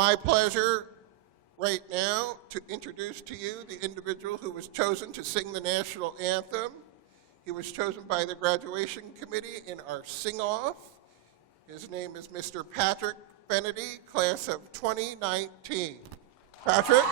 my pleasure right now to introduce to you the individual who was chosen to sing the national anthem. He was chosen by the graduation committee in our sing-off. His name is Mr. Patrick Benedy, class of 2019. Patrick?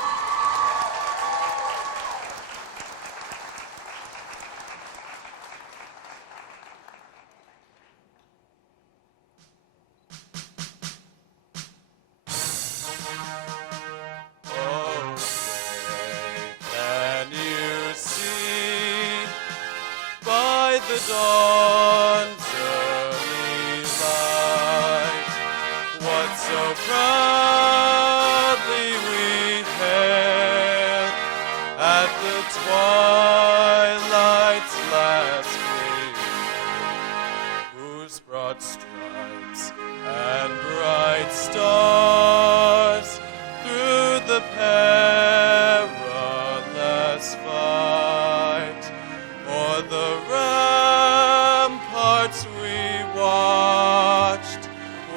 The dawn's early light, what so proudly we hailed at the twilight's last gleam, whose broad stripes and bright stars through the perilous fight o'er the we watched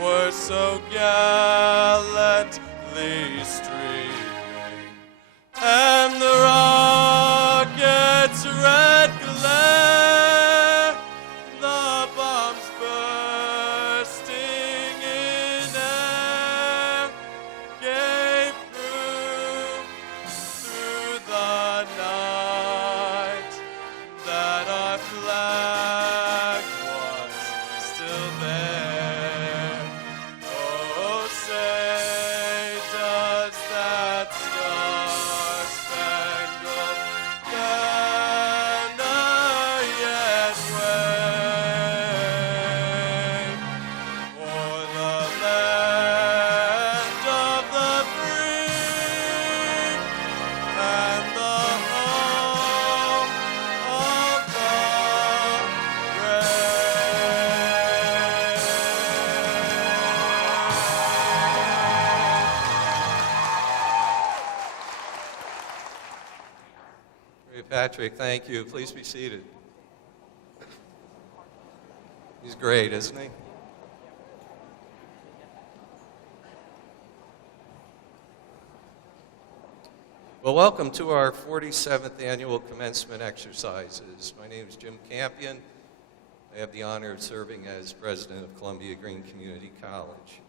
were so gallantly streaming, and the rocket's red glare, the bombs bursting in air, gave proof through the night that our flag still there. Oh, say does that star-spangled banner yet wave o'er the land of the free and the home of the Patrick, thank you. Please be seated. He's great, isn't he? Well, welcome to our 47th annual commencement exercises. My name is Jim Campion. I have the honor of serving as president of Columbia-Greene Community College.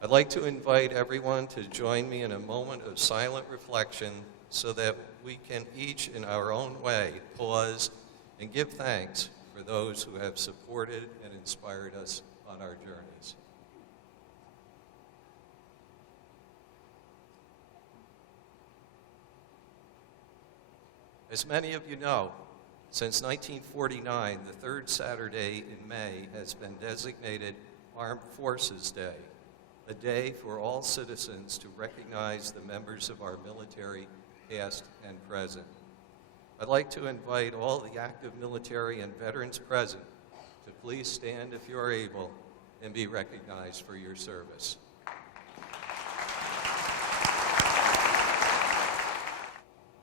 I'd like to invite everyone to join me in a moment of silent reflection so that we can each, in our own way, pause and give thanks for those who have supported and inspired us on our journeys. As many of you know, since 1949, the third Saturday in May has been designated Armed Forces Day, a day for all citizens to recognize the members of our military, past and present. I'd like to invite all the active military and veterans present to please stand if you are able and be recognized for your service.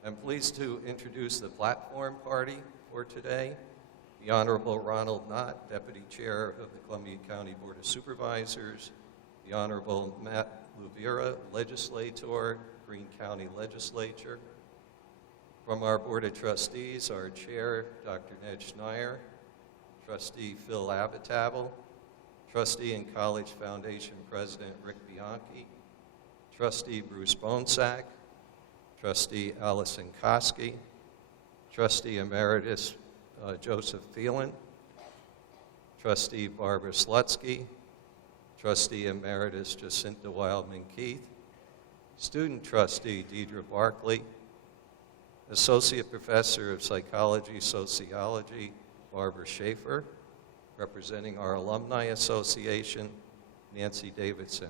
I'm pleased to introduce the platform party for today. The Honorable Ronald Knott, Deputy Chair of the Columbia County Board of Supervisors, the Honorable Matt Luvera, Legislator, Greene County Legislature. From our Board of Trustees, our Chair, Dr. Ned Schneier, Trustee Phil Abitabel, Trustee and College Foundation President Rick Bianchi, Trustee Bruce Bonesack, Trustee Allison Koski, Trustee Emeritus Joseph Thielen, Trustee Barbara Slutsky, Trustee Emeritus Jacinta Wildman Keith, Student Trustee Deidre Barkley, Associate Professor of Psychology, Sociology, Barbara Schaefer, representing our Alumni Association, Nancy Davidson.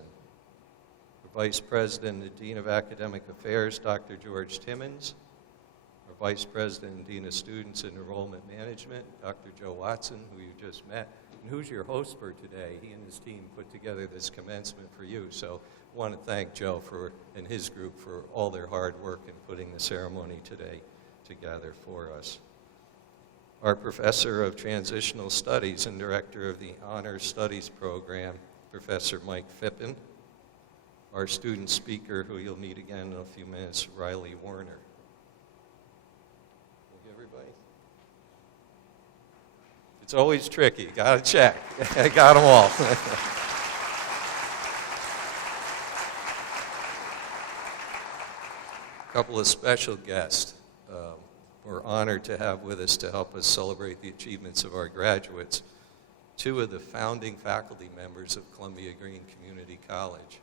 Our Vice President and Dean of Academic Affairs, Dr. George Timmons. Our Vice President and Dean of Students and Enrollment Management, Dr. Joe Watson, who you just met, and who's your host for today. He and his team put together this commencement for you, so I want to thank Joe and his group for all their hard work in putting the ceremony today together for us. Our Professor of Transitional Studies and Director of the Honors Studies Program, Professor Mike Phippen. our student speaker, who you'll meet again in a few minutes, Riley Warner. Everybody? It's always tricky. Got to check. I got them all. A couple of special guests we're honored to have with us to help us celebrate the achievements of our graduates. Two of the founding faculty members of Columbia-Greene Community College.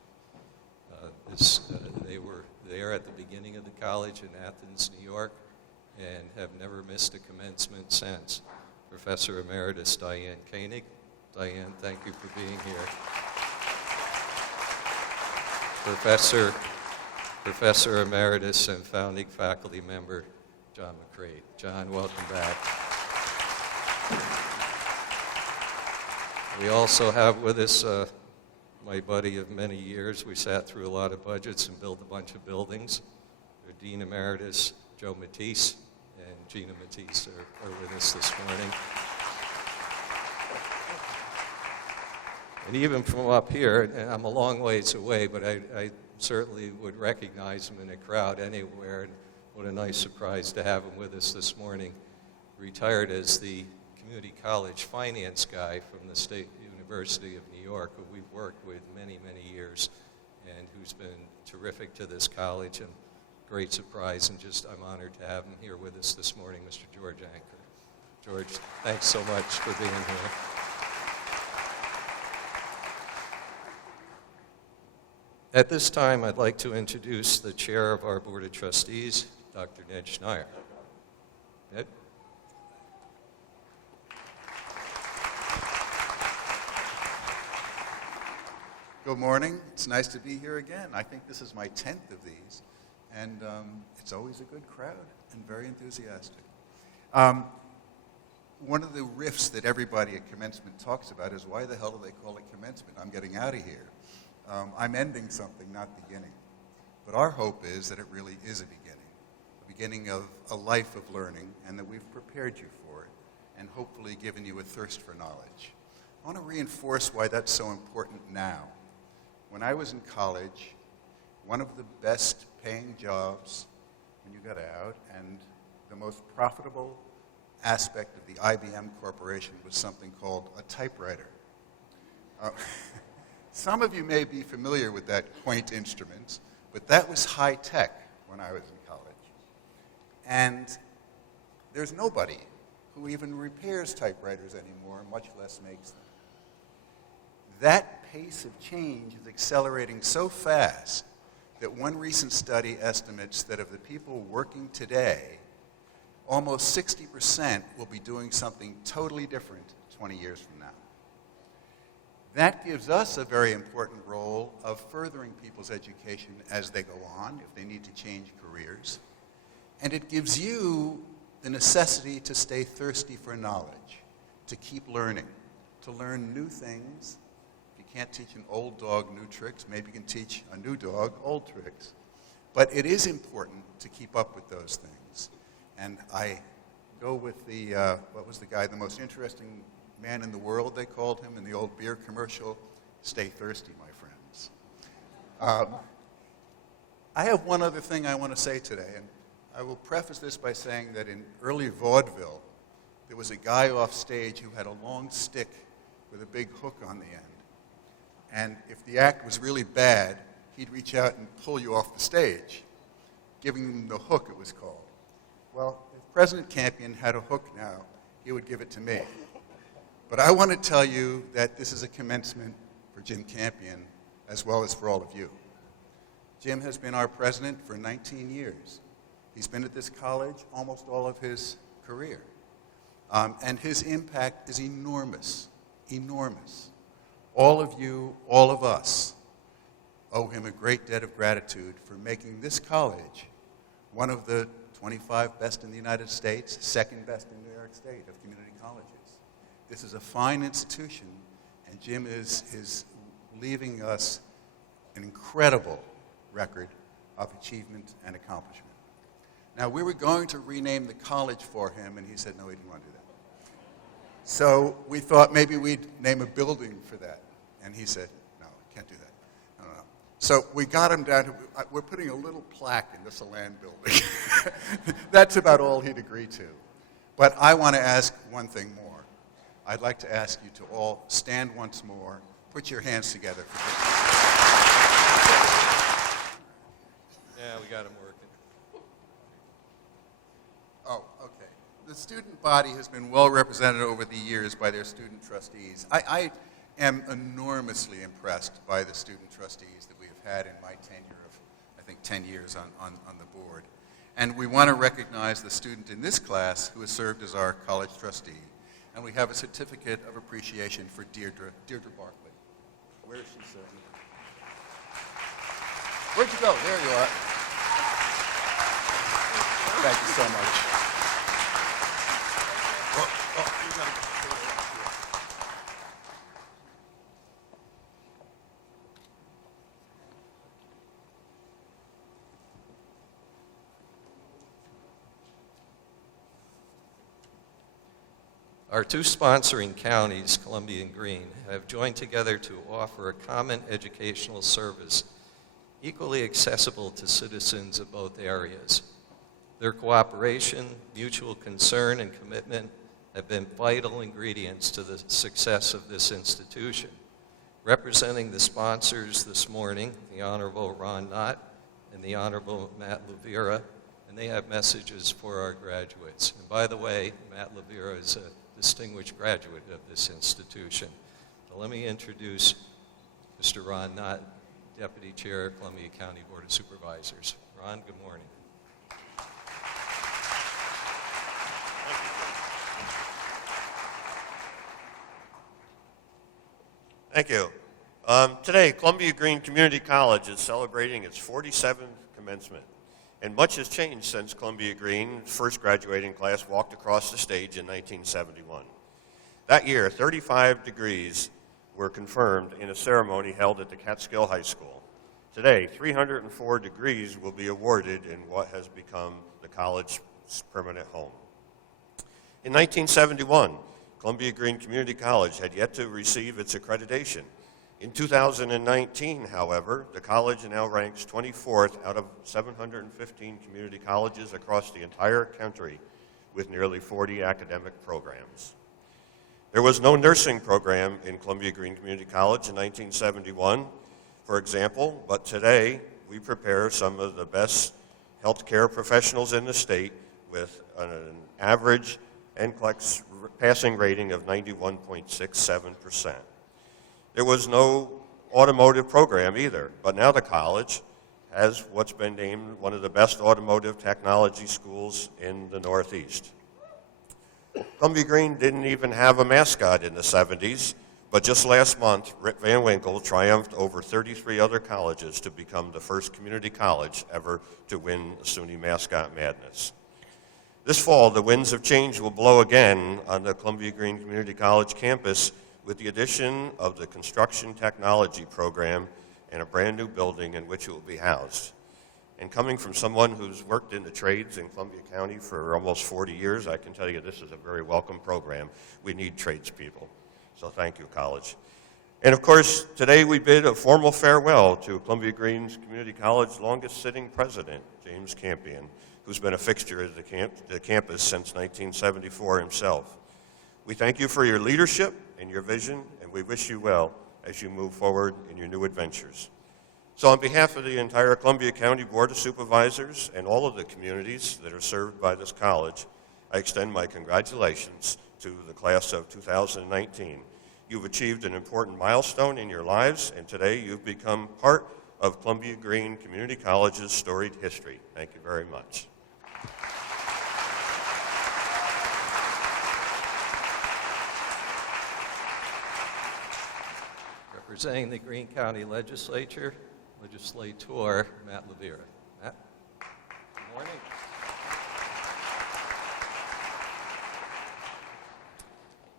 They were there at the beginning of the college in Athens, New York, and have never missed a commencement since. Professor Emeritus Diane Koenig. Diane, thank you for being here. Professor Emeritus and founding faculty member John McCrae. John, welcome back. We also have with us my buddy of many years. We sat through a lot of budgets and built a bunch of buildings. Our Dean Emeritus, Joe Matisse, and Gina Matisse are with us this morning. And even from up here, and I'm a long ways away, but I certainly would recognize him in a crowd anywhere. And what a nice surprise to have him with us this morning. Retired as the community college finance guy from the State University of New York, who we've worked with many, many years, and who's been terrific to this college, and great surprise, and I'm honored to have him here with us this morning, Mr. George Anker. George, thanks so much for being here. At this time, I'd like to introduce the chair of our Board of Trustees, Dr. Ned Schneier. Ned? Good morning. It's nice to be here again. I think this is my 10th of these, and it's always a good crowd and very enthusiastic. One of the riffs that everybody at commencement talks about is, why the hell do they call it commencement? I'm getting out of here. I'm ending something, not beginning. But our hope is that it really is a beginning of a life of learning, and that we've prepared you for it, and hopefully given you a thirst for knowledge. I want to reinforce why that's so important now. When I was in college, one of the best paying jobs when you got out, and the most profitable aspect of the IBM Corporation, was something called a typewriter. Some of you may be familiar with that quaint instrument, but that was high tech when I was in college. And there's nobody who even repairs typewriters anymore, much less makes them. That pace of change is accelerating so fast that one recent study estimates that of the people working today, almost 60% will be doing something totally different 20 years from now. That gives us a very important role of furthering people's education as they go on, if they need to change careers. And it gives you the necessity to stay thirsty for knowledge, to keep learning, to learn new things. If you can't teach an old dog new tricks, maybe you can teach a new dog old tricks. But it is important to keep up with those things. And I go with the, what was the guy, the most interesting man in the world, they called him in the old beer commercial. Stay thirsty, my friends. I have one other thing I want to say today, and I will preface this by saying that in early vaudeville, there was a guy off stage who had a long stick with a big hook on the end. And if the act was really bad, he'd reach out and pull you off the stage, giving him the hook, it was called. Well, if President Campion had a hook now, he would give it to me. But I want to tell you that this is a commencement for Jim Campion, as well as for all of you. Jim has been our president for 19 years. He's been at this college almost all of his career. And his impact is enormous, enormous. All of you, all of us, owe him a great debt of gratitude for making this college one of the 25 best in the United States, second best in New York State of community colleges. This is a fine institution, and Jim is leaving us an incredible record of achievement and accomplishment. Now, we were going to rename the college for him, and he said, no, he didn't want to do that. So we thought maybe we'd name a building for that. And he said, no, can't do that. No. So we got him down to, we're putting a little plaque in the Salan building. That's about all he'd agree to. But I want to ask one thing more. I'd like to ask you to all stand once more, put your hands together for Yeah, we got him working. Oh, okay. The student body has been well represented over the years by their student trustees. I am enormously impressed by the student trustees that we have had in my tenure of, I think, 10 years on the board. And we want to recognize the student in this class who has served as our college trustee. And we have a certificate of appreciation for Deirdre Barkley. Where is she, sir? Where'd you go? There you are. Thank you so much. Our two sponsoring counties, Columbia and Greene, have joined together to offer a common educational service equally accessible to citizens of both areas. Their cooperation, mutual concern, and commitment have been vital ingredients to the success of this institution. Representing the sponsors this morning, the Honorable Ron Knott and the Honorable Matt Levera, and they have messages for our graduates. And by the way, Matt Levera is a distinguished graduate of this institution. So let me introduce Mr. Ron Knott, Deputy Chair, Columbia County Board of Supervisors. Ron, good morning. Thank you. Today, Columbia-Greene Community College is celebrating its 47th commencement. And much has changed since Columbia-Greene's first graduating class walked across the stage in 1971. That year, 35 degrees were confirmed in a ceremony held at the Catskill High School. Today, 304 degrees will be awarded in what has become the college's permanent home. In 1971, Columbia-Greene Community College had yet to receive its accreditation. In 2019, however, the college now ranks 24th out of 715 community colleges across the entire country with nearly 40 academic programs. There was no nursing program in Columbia-Greene Community College in 1971, for example, but today we prepare some of the best healthcare professionals in the state with an average NCLEX passing rating of 91.67%. There was no automotive program either, but now the college has what's been named one of the best automotive technology schools in the Northeast. Columbia-Greene didn't even have a mascot in the 70s, but just last month, Rip Van Winkle triumphed over 33 other colleges to become the first community college ever to win the SUNY Mascot Madness. This fall, the winds of change will blow again on the Columbia-Greene Community College campus with the addition of the construction technology program and a brand new building in which it will be housed. And coming from someone who's worked in the trades in Columbia County for almost 40 years, I can tell you this is a very welcome program. We need tradespeople. So thank you, college. And of course, today we bid a formal farewell to Columbia-Greene's Community College longest sitting president, James Campion, who's been a fixture at the campus since 1974 himself. We thank you for your leadership and your vision, and we wish you well as you move forward in your new adventures. So on behalf of the entire Columbia County Board of Supervisors and all of the communities that are served by this college, I extend my congratulations to the class of 2019. You've achieved an important milestone in your lives, and today you've become part of Columbia-Greene Community College's storied history. Thank you very much. Representing the Greene County Legislature, Legislator Matt Levera. Matt? Good morning.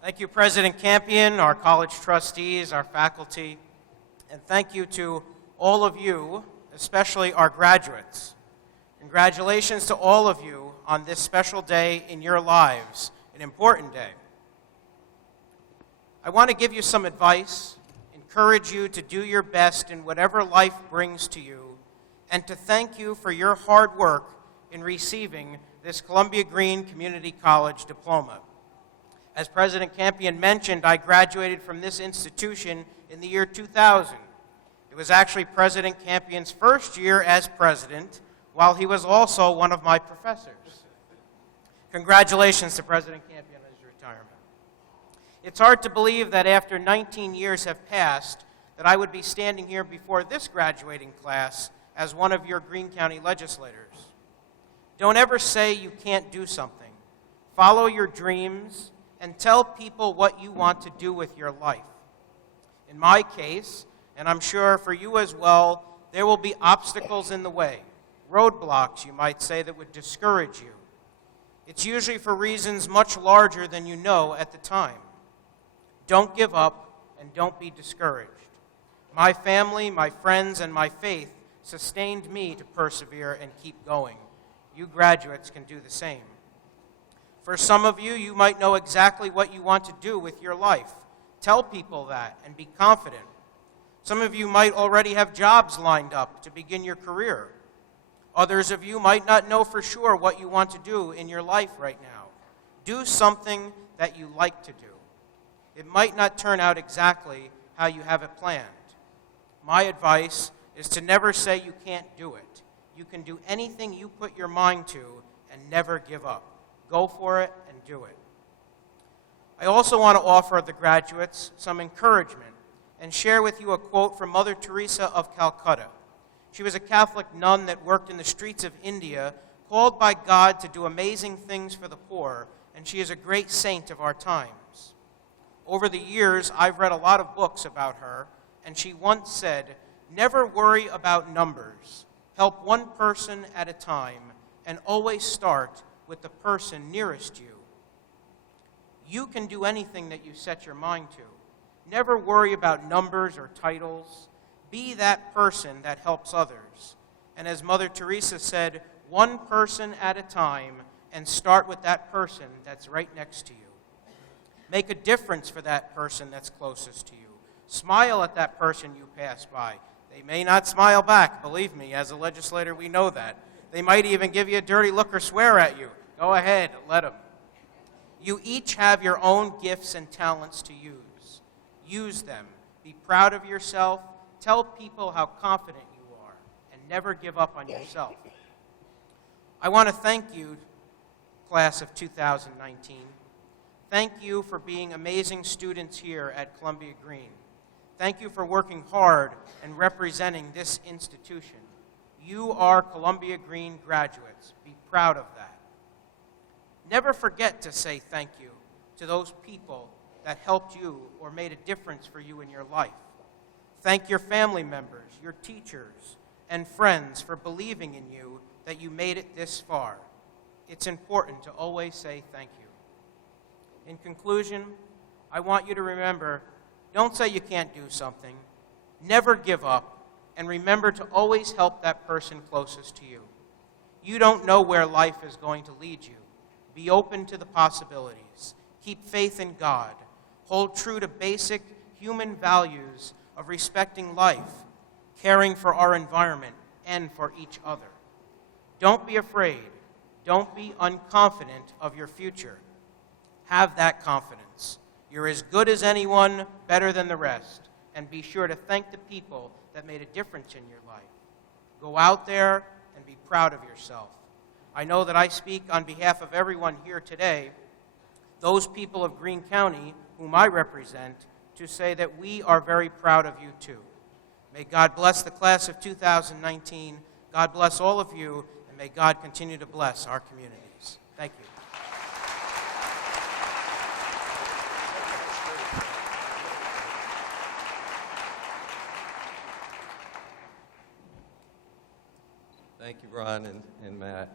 Thank you, President Campion, our college trustees, our faculty, and thank you to all of you, especially our graduates. Congratulations to all of you on this special day in your lives, an important day. I want to give you some advice in encourage you to do your best in whatever life brings to you, and to thank you for your hard work in receiving this Columbia-Greene Community College diploma. As President Campion mentioned, I graduated from this institution in the year 2000. It was actually President Campion's first year as president, while he was also one of my professors. Congratulations to President Campion on his retirement. It's hard to believe that after 19 years have passed, that I would be standing here before this graduating class as one of your Greene County legislators. Don't ever say you can't do something. Follow your dreams and tell people what you want to do with your life. In my case, and I'm sure for you as well, there will be obstacles in the way, roadblocks, you might say, that would discourage you. It's usually for reasons much larger than you know at the time. Don't give up and don't be discouraged. My family, my friends, and my faith sustained me to persevere and keep going. You graduates can do the same. For some of you, you might know exactly what you want to do with your life. Tell people that and be confident. Some of you might already have jobs lined up to begin your career. Others of you might not know for sure what you want to do in your life right now. Do something that you like to do. It might not turn out exactly how you have it planned. My advice is to never say you can't do it. You can do anything you put your mind to and never give up. Go for it and do it. I also want to offer the graduates some encouragement and share with you a quote from Mother Teresa of Calcutta. She was a Catholic nun that worked in the streets of India, called by God to do amazing things for the poor, and she is a great saint of our times. Over the years, I've read a lot of books about her, and she once said, "Never worry about numbers. Help one person at a time, and always start with the person nearest you." You can do anything that you set your mind to. Never worry about numbers or titles. Be that person that helps others. And as Mother Teresa said, one person at a time, and start with that person that's right next to you. Make a difference for that person that's closest to you. Smile at that person you pass by. They may not smile back, believe me, as a legislator we know that. They might even give you a dirty look or swear at you. Go ahead, let them. You each have your own gifts and talents to use. Use them. Be proud of yourself. Tell people how confident you are, and never give up on yourself. I want to thank you, class of 2019. Thank you for being amazing students here at Columbia-Greene. Thank you for working hard and representing this institution. You are Columbia-Greene graduates. Be proud of that. Never forget to say thank you to those people that helped you or made a difference for you in your life. Thank your family members, your teachers, and friends for believing in you that you made it this far. It's important to always say thank you. In conclusion, I want you to remember, don't say you can't do something. Never give up, and remember to always help that person closest to you. You don't know where life is going to lead you. Be open to the possibilities. Keep faith in God. Hold true to basic human values of respecting life, caring for our environment, and for each other. Don't be afraid. Don't be unconfident of your future. Have that confidence. You're as good as anyone, better than the rest, and be sure to thank the people that made a difference in your life. Go out there and be proud of yourself. I know that I speak on behalf of everyone here today, those people of Greene County whom I represent, to say that we are very proud of you too. May God bless the class of 2019. God bless all of you, and may God continue to bless our communities. Thank you. Thank you, Ron and Matt.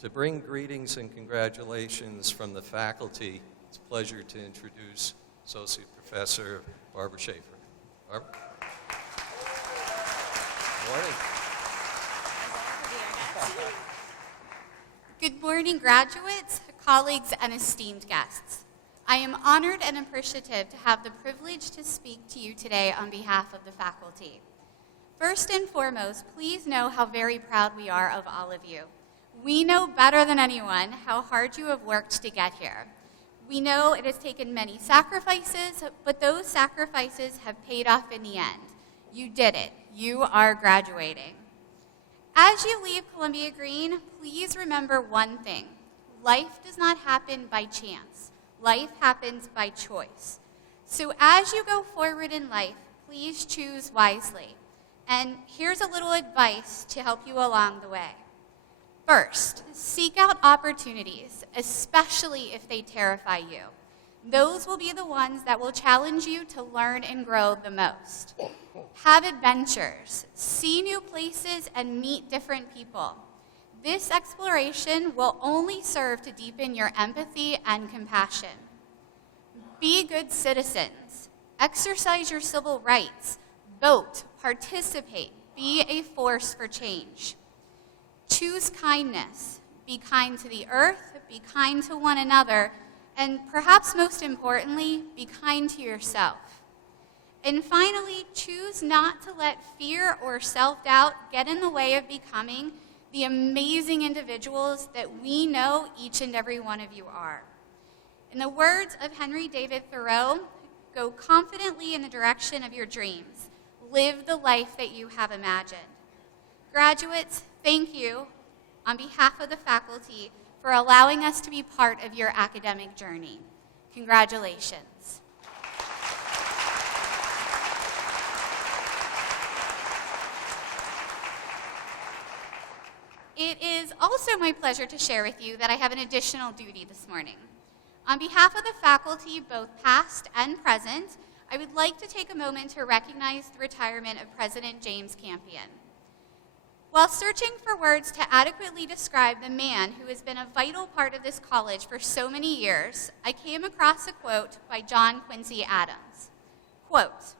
To bring greetings and congratulations from the faculty, it's a pleasure to introduce Associate Professor Barbara Schaefer. Barbara? Good morning. Good morning, graduates, colleagues, and esteemed guests. I am honored and appreciative to have the privilege to speak to you today on behalf of the faculty. First and foremost, please know how very proud we are of all of you. We know better than anyone how hard you have worked to get here. We know it has taken many sacrifices, but those sacrifices have paid off in the end. You did it. You are graduating. As you leave Columbia-Greene, please remember one thing. Life does not happen by chance. Life happens by choice. So as you go forward in life, please choose wisely. And here's a little advice to help you along the way. First, seek out opportunities, especially if they terrify you. Those will be the ones that will challenge you to learn and grow the most. Have adventures, see new places, and meet different people. This exploration will only serve to deepen your empathy and compassion. Be good citizens. Exercise your civil rights. Vote, participate, be a force for change. Choose kindness. Be kind to the earth, be kind to one another, and perhaps most importantly, be kind to yourself. And finally, choose not to let fear or self-doubt get in the way of becoming the amazing individuals that we know each and every one of you are. In the words of Henry David Thoreau, go confidently in the direction of your dreams. Live the life that you have imagined. Graduates, thank you on behalf of the faculty for allowing us to be part of your academic journey. Congratulations. It is also my pleasure to share with you that I have an additional duty this morning. On behalf of the faculty, both past and present, I would like to take a moment to recognize the retirement of President James Campion. While searching for words to adequately describe the man who has been a vital part of this college for so many years, I came across a quote by John Quincy Adams. Quote,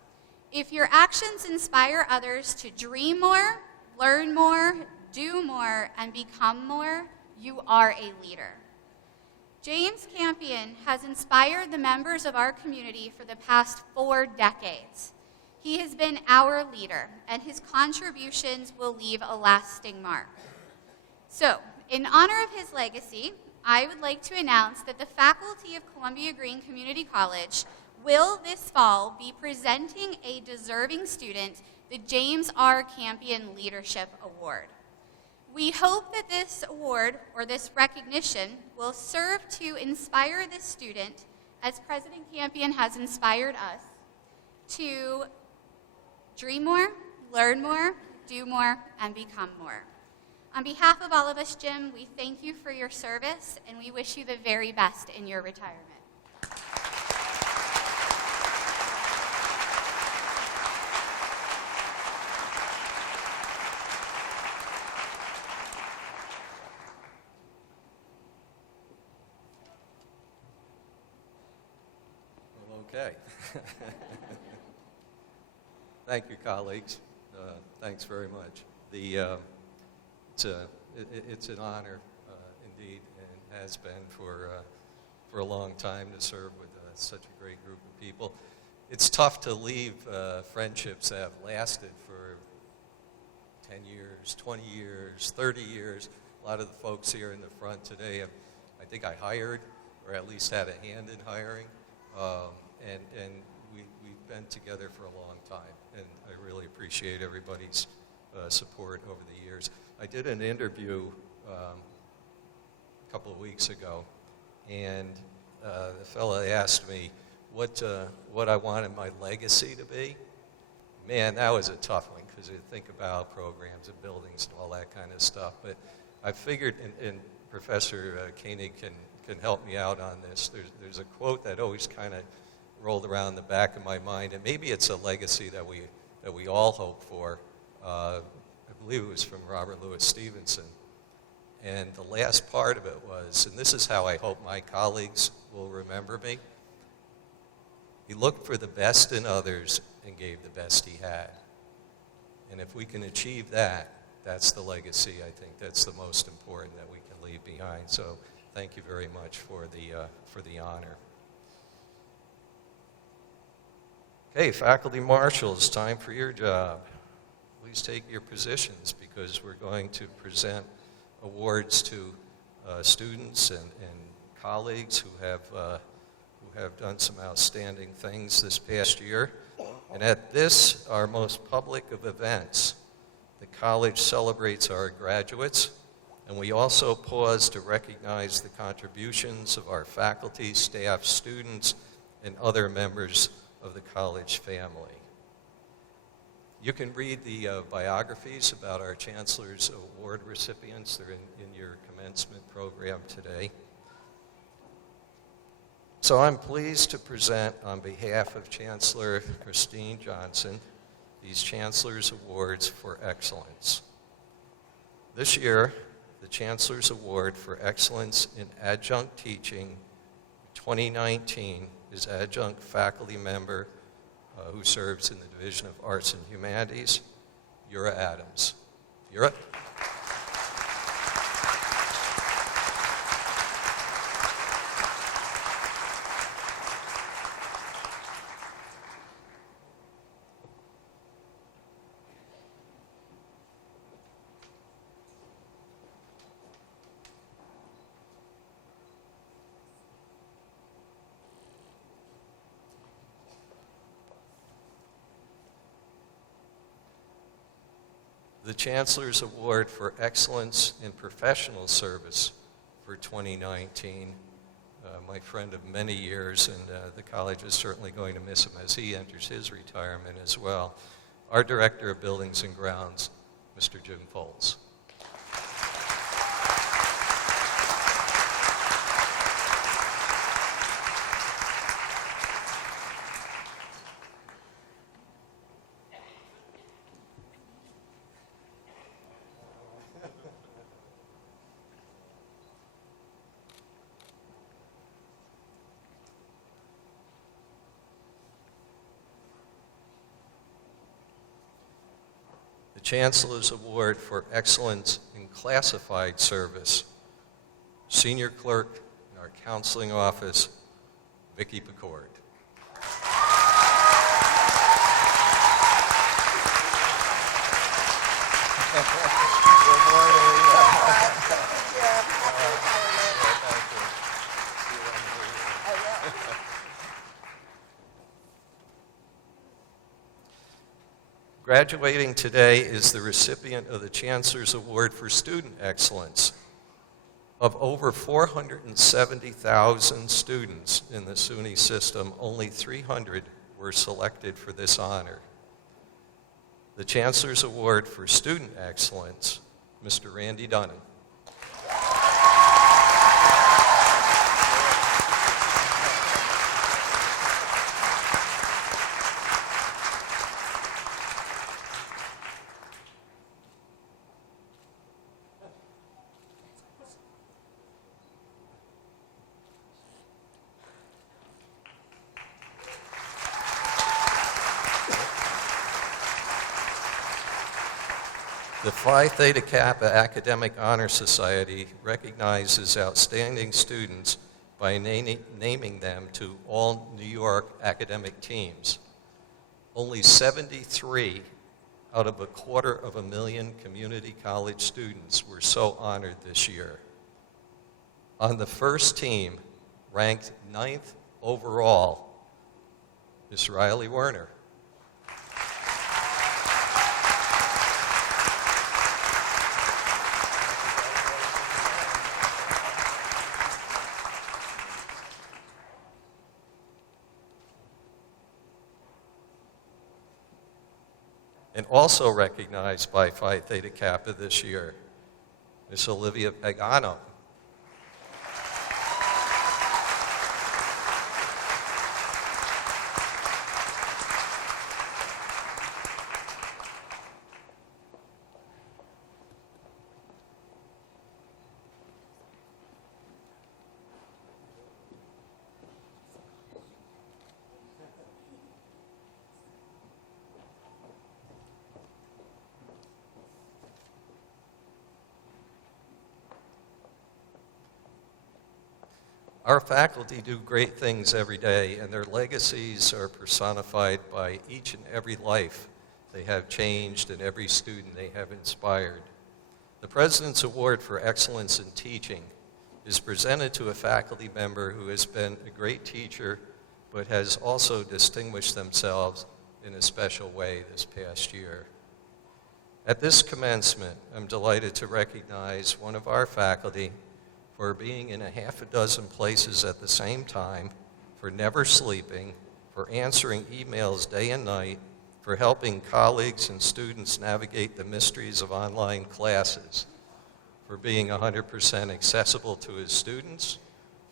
"If your actions inspire others to dream more, learn more, do more, and become more, you are a leader." James Campion has inspired the members of our community for the past 4 decades. He has been our leader, and his contributions will leave a lasting mark. So, in honor of his legacy, I would like to announce that the faculty of Columbia-Greene Community College will this fall be presenting a deserving student the James R. Campion Leadership Award. We hope that this award, or this recognition, will serve to inspire this student, as President Campion has inspired us, to dream more, learn more, do more, and become more. On behalf of all of us, Jim, we thank you for your service, and we wish you the very best in your retirement. Okay. Thank you, colleagues. Thanks very much. It's an honor, indeed, and has been for a long time to serve with such a great group of people. It's tough to leave friendships that have lasted for 10 years, 20 years, 30 years. A lot of the folks here in the front today, I think I hired, or at least had a hand in hiring. And we've been together for a long time, and I really appreciate everybody's support over the years. I did an interview a couple of weeks ago, and the fellow asked me what I wanted my legacy to be. Man, that was a tough one, because you think about programs and buildings and all that kind of stuff. But I figured, and Professor Koenig can help me out on this. There's a quote that always kind of rolled around the back of my mind, and maybe it's a legacy that we all hope for. I believe it was from Robert Louis Stevenson. And the last part of it was, and this is how I hope my colleagues will remember me, he looked for the best in others and gave the best he had. And if we can achieve that, that's the legacy, I think. That's the most important that we can leave behind. So thank you very much for the honor. Okay, faculty marshals, time for your job. Please take your positions because we're going to present awards to students and colleagues who have done some outstanding things this past year. And at this, our most public of events, the college celebrates our graduates, and we also pause to recognize the contributions of our faculty, staff, students, and other members of the college family. You can read the biographies about our Chancellor's Award recipients. They're in your commencement program today. So I'm pleased to present on behalf of Chancellor Christine Johnson these Chancellor's Awards for Excellence. This year, the Chancellor's Award for Excellence in Adjunct Teaching 2019 is adjunct faculty member who serves in the Division of Arts and Humanities, Yura Adams. Yura? The Chancellor's Award for Excellence in Professional Service for 2019, my friend of many years, and the college is certainly going to miss him as he enters his retirement as well. Our Director of Buildings and Grounds, Mr. Jim Foles. Chancellor's Award for Excellence in Classified Service, Senior Clerk in our Counseling Office, Vicki Picord. Good morning. Graduating today is the recipient of the Chancellor's Award for Student Excellence. Of over 470,000 students in the SUNY system, only 300 were selected for this honor. The Chancellor's Award for Student Excellence, Mr. Randy Dunnan. The Phi Theta Kappa Academic Honor Society recognizes outstanding students by naming them to all New York academic teams. Only 73 out of 250,000 community college students were so honored this year. On the first team, ranked 9th overall, Ms. Riley Werner. And also recognized by Phi Theta Kappa this year, Ms. Olivia Pagano. Our faculty do great things every day, and their legacies are personified by each and every life they have changed and every student they have inspired. The President's Award for Excellence in Teaching is presented to a faculty member who has been a great teacher but has also distinguished themselves in a special way this past year. At this commencement, I'm delighted to recognize one of our faculty for being in a half a dozen places at the same time, for never sleeping, for answering emails day and night, for helping colleagues and students navigate the mysteries of online classes, for being 100% accessible to his students,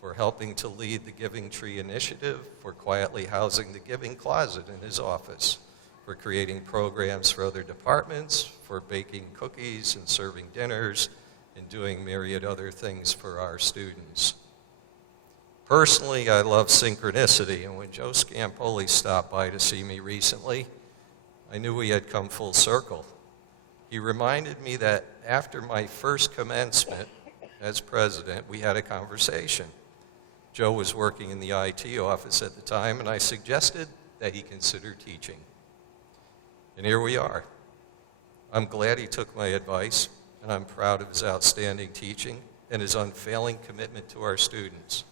for helping to lead the Giving Tree Initiative, for quietly housing the Giving Closet in his office, for creating programs for other departments, for baking cookies and serving dinners, and doing myriad other things for our students. Personally, I love synchronicity, and when Joe Scampoli stopped by to see me recently, I knew we had come full circle. He reminded me that after my first commencement as president, we had a conversation. Joe was working in the IT office at the time, and I suggested that he consider teaching. And here we are. I'm glad he took my advice, and I'm proud of his outstanding teaching and his unfailing commitment to our students.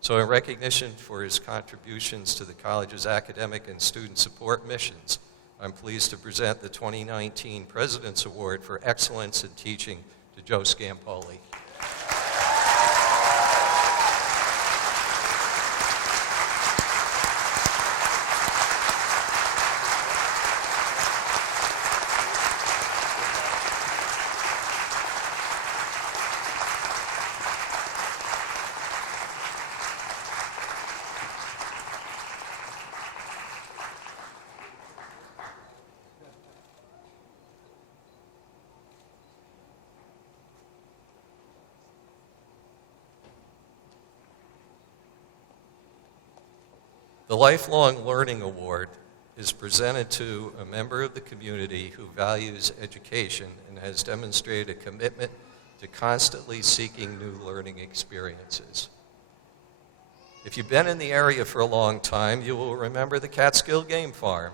So in recognition for his contributions to the college's academic and student support missions, I'm pleased to present the 2019 President's Award for Excellence in Teaching to Joe Scampoli. The Lifelong Learning Award is presented to a member of the community who values education and has demonstrated a commitment to constantly seeking new learning experiences. If you've been in the area for a long time, you will remember the Catskill Game Farm.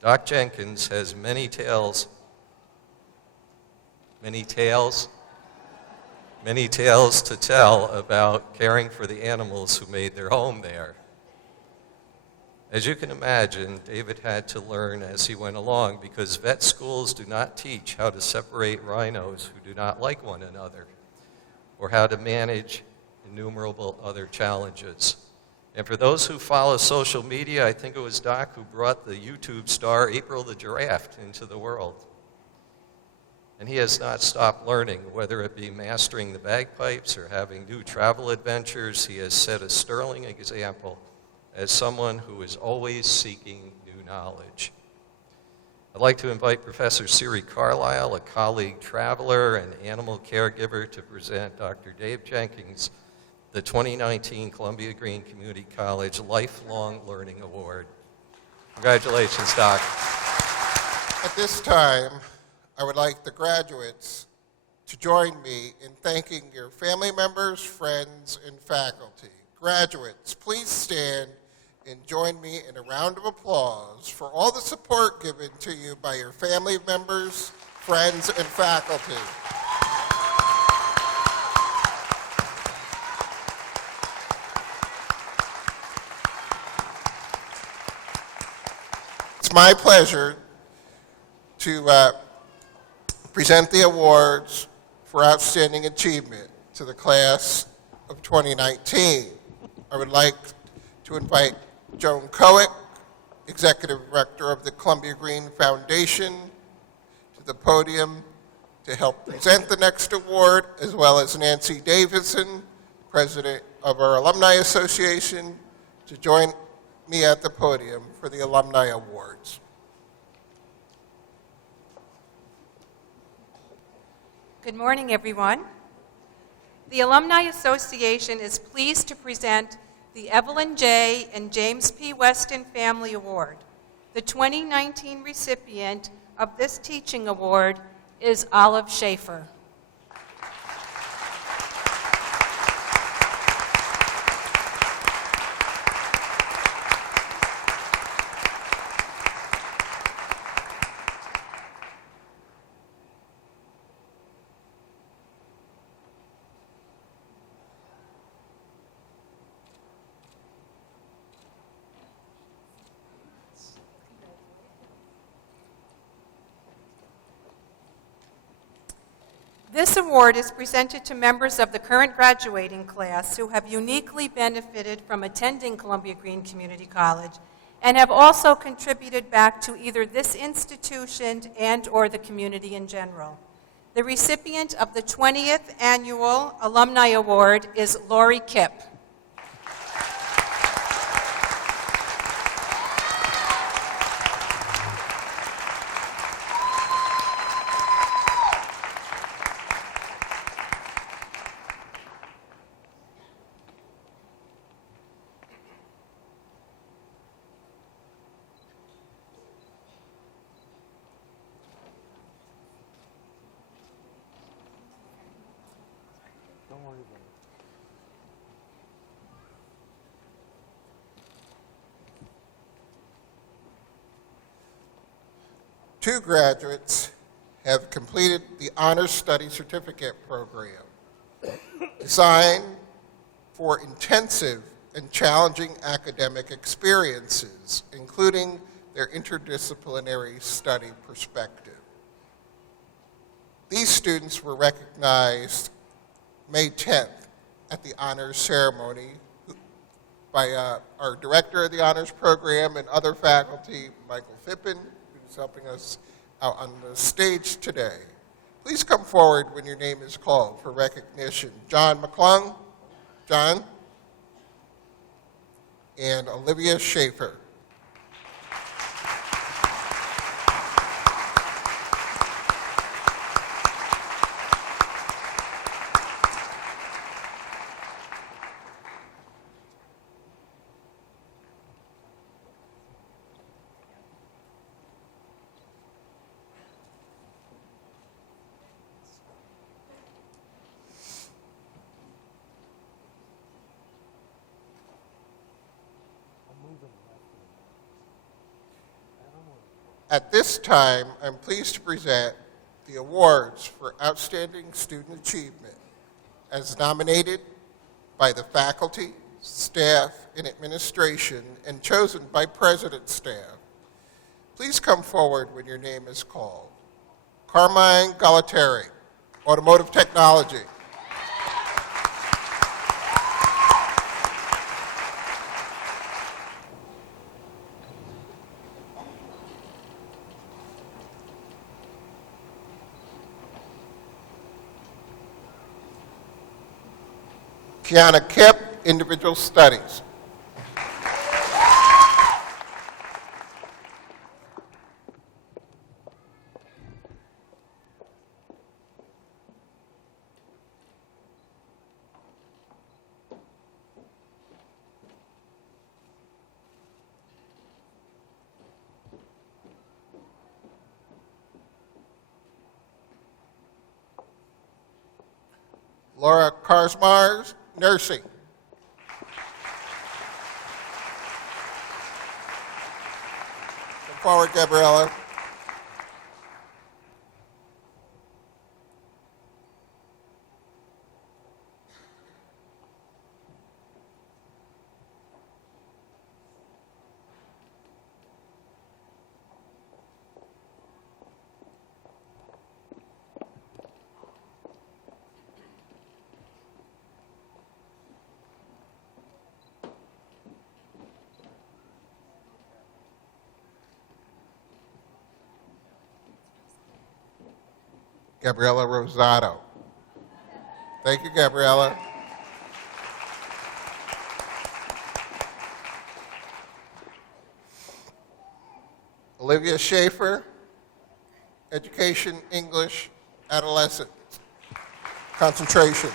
Doc Jenkins has many tales to tell about caring for the animals who made their home there. As you can imagine, David had to learn as he went along because vet schools do not teach how to separate rhinos who do not like one another or how to manage innumerable other challenges. And for those who follow social media, I think it was Doc who brought the YouTube star April the giraffe into the world. And he has not stopped learning, whether it be mastering the bagpipes or having new travel adventures. He has set a sterling example as someone who is always seeking new knowledge. I'd like to invite Professor Siri Carlisle, a colleague traveler and animal caregiver, to present Dr. Dave Jenkins the 2019 Columbia-Greene Community College Lifelong Learning Award. Congratulations, Doc. At this time, I would like the graduates to join me in thanking your family members, friends, and faculty. Graduates, please stand and join me in a round of applause for all the support given to you by your family members, friends, and faculty. It's my pleasure to present the awards for outstanding achievement to the class of 2019. I would like to invite Joan Coick, Executive Director of the Columbia-Greene Foundation, to the podium to help present the next award, as well as Nancy Davison, President of our Alumni Association, to join me at the podium for the Alumni Awards. Good morning, everyone. The Alumni Association is pleased to present the Evelyn J. and James P. Weston Family Award. The 2019 recipient of this teaching award is Olive Schaefer. This award is presented to members of the current graduating class who have uniquely benefited from attending Columbia-Greene Community College and have also contributed back to either this institution and/or the community in general. The recipient of the 20th Annual Alumni Award is Lori Kipp. Two graduates have completed the Honors Study Certificate Program, designed for intensive and challenging academic experiences, including their interdisciplinary study perspective. These students were recognized May 10th at the honors ceremony by our director of the honors program and other faculty, Michael Phippen, who's helping us out on the stage today. Please come forward when your name is called for recognition. John McClung, John, and Olivia Schaefer. At this time, I'm pleased to present the awards for Outstanding Student Achievement as nominated by the faculty, staff, and administration and chosen by President's staff. Please come forward when your name is called. Carmine Galateri, Automotive Technology. Kiana Kipp, Individual Studies. Laura Karsmars, Nursing. Come forward, Gabriella. Gabriella Rosato. Thank you, Gabriella. Olivia Schaefer, Education, English, Adolescent, Concentration.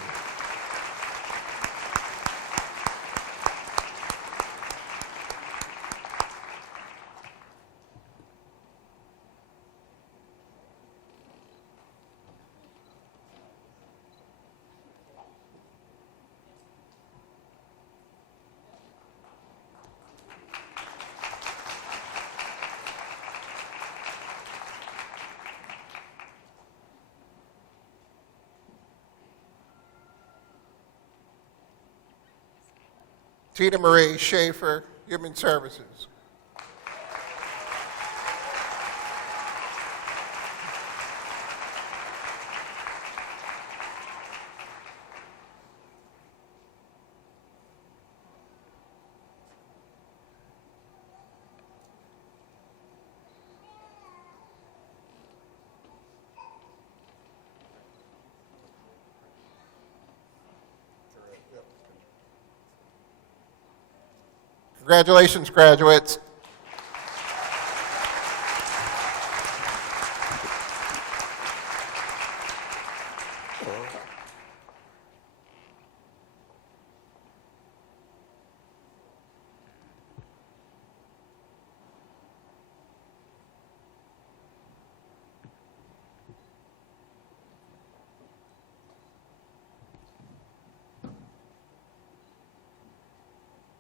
Tina Marie Schaefer, Human Services. Congratulations, graduates.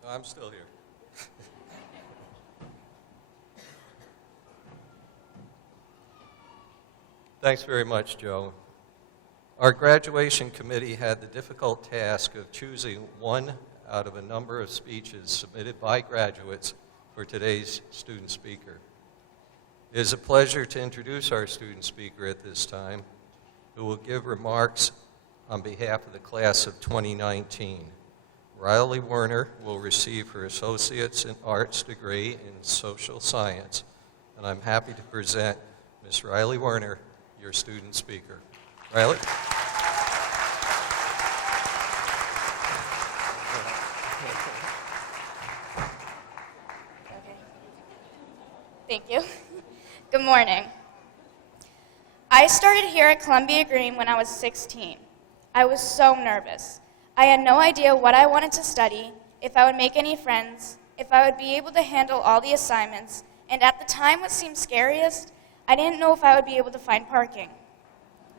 No, I'm still here. Thanks very much, Joe. Our graduation committee had the difficult task of choosing one out of a number of speeches submitted by graduates for today's student speaker. It is a pleasure to introduce our student speaker at this time, who will give remarks on behalf of the class of 2019. Riley Werner will receive her Associate's in Arts degree in Social Science, and I'm happy to present Ms. Riley Werner, your student speaker. Riley? Thank you. Good morning. I started here at Columbia-Greene when I was 16. I was so nervous. I had no idea what I wanted to study, if I would make any friends, if I would be able to handle all the assignments, and at the time what seemed scariest, I didn't know if I would be able to find parking.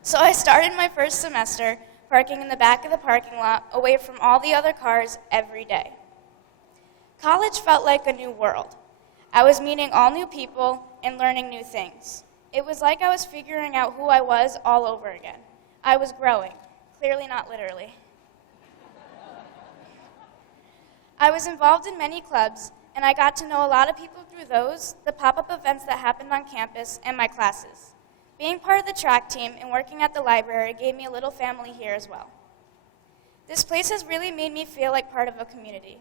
So I started my first semester parking in the back of the parking lot away from all the other cars every day. College felt like a new world. I was meeting all new people and learning new things. It was like I was figuring out who I was all over again. I was growing, clearly not literally. I was involved in many clubs, and I got to know a lot of people through those, the pop-up events that happened on campus, and my classes. Being part of the track team and working at the library gave me a little family here as well. This place has really made me feel like part of a community.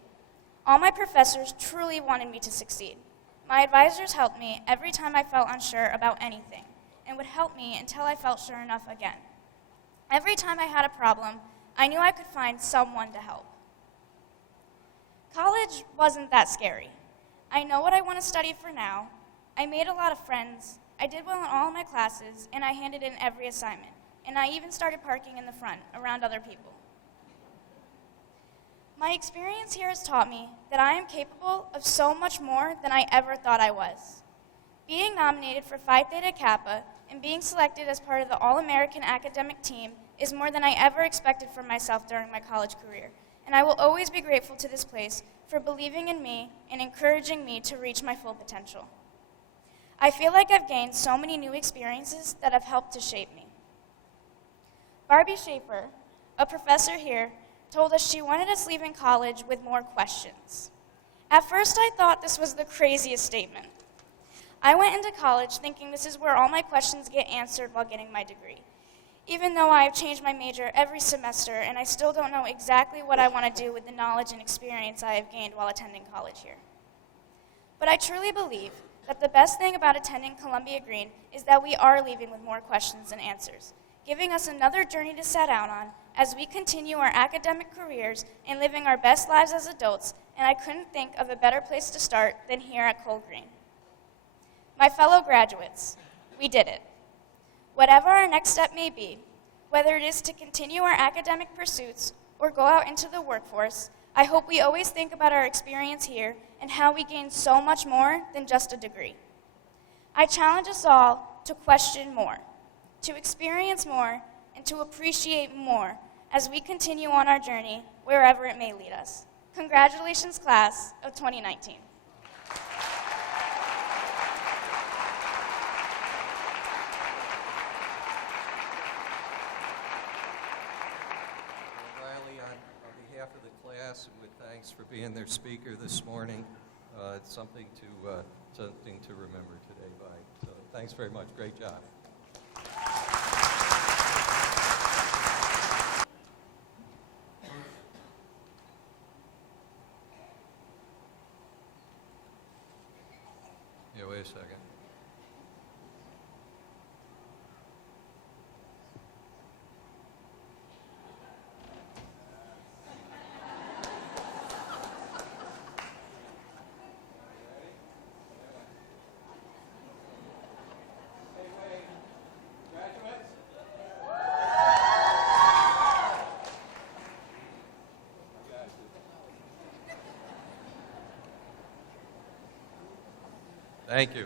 All my professors truly wanted me to succeed. My advisors helped me every time I felt unsure about anything, and would help me until I felt sure enough again. Every time I had a problem, I knew I could find someone to help. College wasn't that scary. I know what I want to study for now. I made a lot of friends. I did well in all of my classes, and I handed in every assignment. And I even started parking in the front, around other people. My experience here has taught me that I am capable of so much more than I ever thought I was. Being nominated for Phi Theta Kappa and being selected as part of the All-American academic team is more than I ever expected for myself during my college career. And I will always be grateful to this place for believing in me and encouraging me to reach my full potential. I feel like I've gained so many new experiences that have helped to shape me. Barbie Shaper, a professor here, told us she wanted us leaving college with more questions. At first, I thought this was the craziest statement. I went into college thinking this is where all my questions get answered while getting my degree. Even though I have changed my major every semester and I still don't know exactly what I want to do with the knowledge and experience I have gained while attending college here. But I truly believe that the best thing about attending Columbia-Greene is that we are leaving with more questions than answers, giving us another journey to set out on as we continue our academic careers and living our best lives as adults, and I couldn't think of a better place to start than here at Cole-Green. My fellow graduates, we did it. Whatever our next step may be, whether it is to continue our academic pursuits or go out into the workforce, I hope we always think about our experience here and how we gain so much more than just a degree. I challenge us all to question more, to experience more, and to appreciate more as we continue on our journey wherever it may lead us. Congratulations, class of 2019. Riley, on behalf of the class and with thanks for being their speaker this morning, it's something to remember today by. So thanks very much. Great job. Yeah, wait a second. Thank you.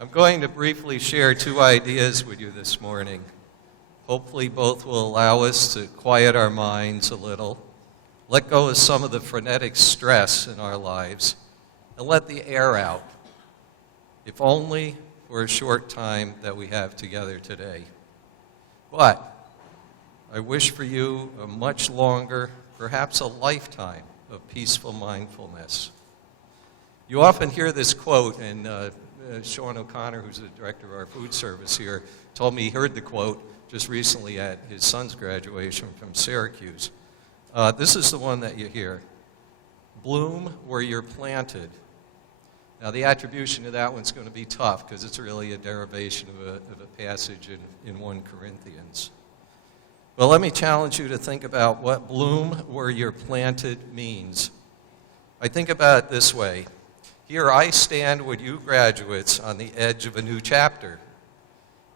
I'm going to briefly share two ideas with you this morning. Hopefully both will allow us to quiet our minds a little, let go of some of the frenetic stress in our lives, and let the air out, if only for a short time that we have together today. But I wish for you a much longer, perhaps a lifetime of peaceful mindfulness. You often hear this quote, and Sean O'Connor, who's the director of our food service here, told me he heard the quote just recently at his son's graduation from Syracuse. This is the one that you hear. Bloom where you're planted. Now the attribution to that one's going to be tough because it's really a derivation of a passage in 1 Corinthians. Well, let me challenge you to think about what bloom where you're planted means. I think about it this way. Here I stand with you graduates on the edge of a new chapter.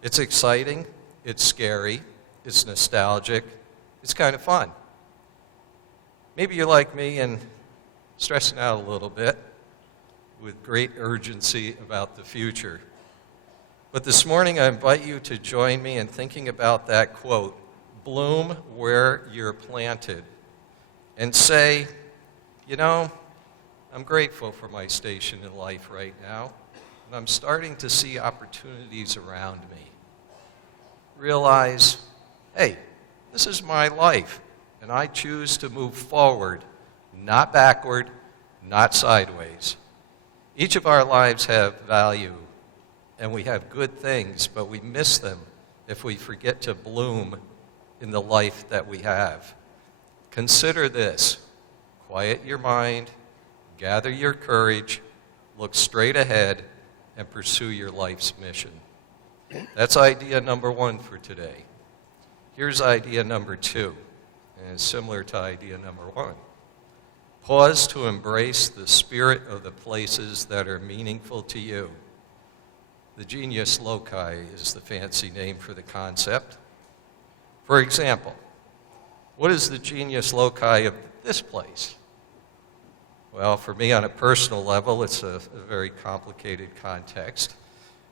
It's exciting, it's scary, it's nostalgic, it's kind of fun. Maybe you're like me and stressing out a little bit with great urgency about the future. But this morning I invite you to join me in thinking about that quote, bloom where you're planted, and say, you know, I'm grateful for my station in life right now, and I'm starting to see opportunities around me. Realize, hey, this is my life, and I choose to move forward, not backward, not sideways. Each of our lives have value, and we have good things, but we miss them if we forget to bloom in the life that we have. Consider this. Quiet your mind, gather your courage, look straight ahead, and pursue your life's mission. That's idea number 1 for today. Here's idea number 2, and it's similar to idea number 1. Pause to embrace the spirit of the places that are meaningful to you. The genius loci is the fancy name for the concept. For example, what is the genius loci of this place? Well, for me, on a personal level, it's a very complicated context.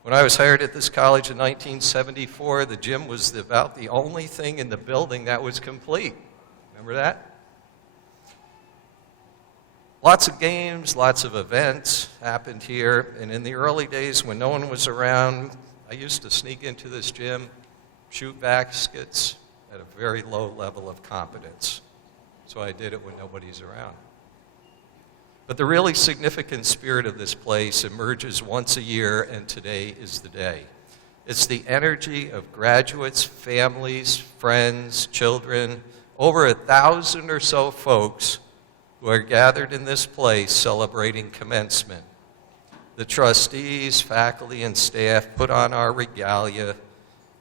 When I was hired at this college in 1974, the gym was about the only thing in the building that was complete. Remember that? Lots of games, lots of events happened here, and in the early days when no one was around, I used to sneak into this gym, shoot baskets at a very low level of competence. So I did it when nobody's around. But the really significant spirit of this place emerges once a year, and today is the day. It's the energy of graduates, families, friends, children, over 1,000 or so folks who are gathered in this place celebrating commencement. The trustees, faculty, and staff put on our regalia,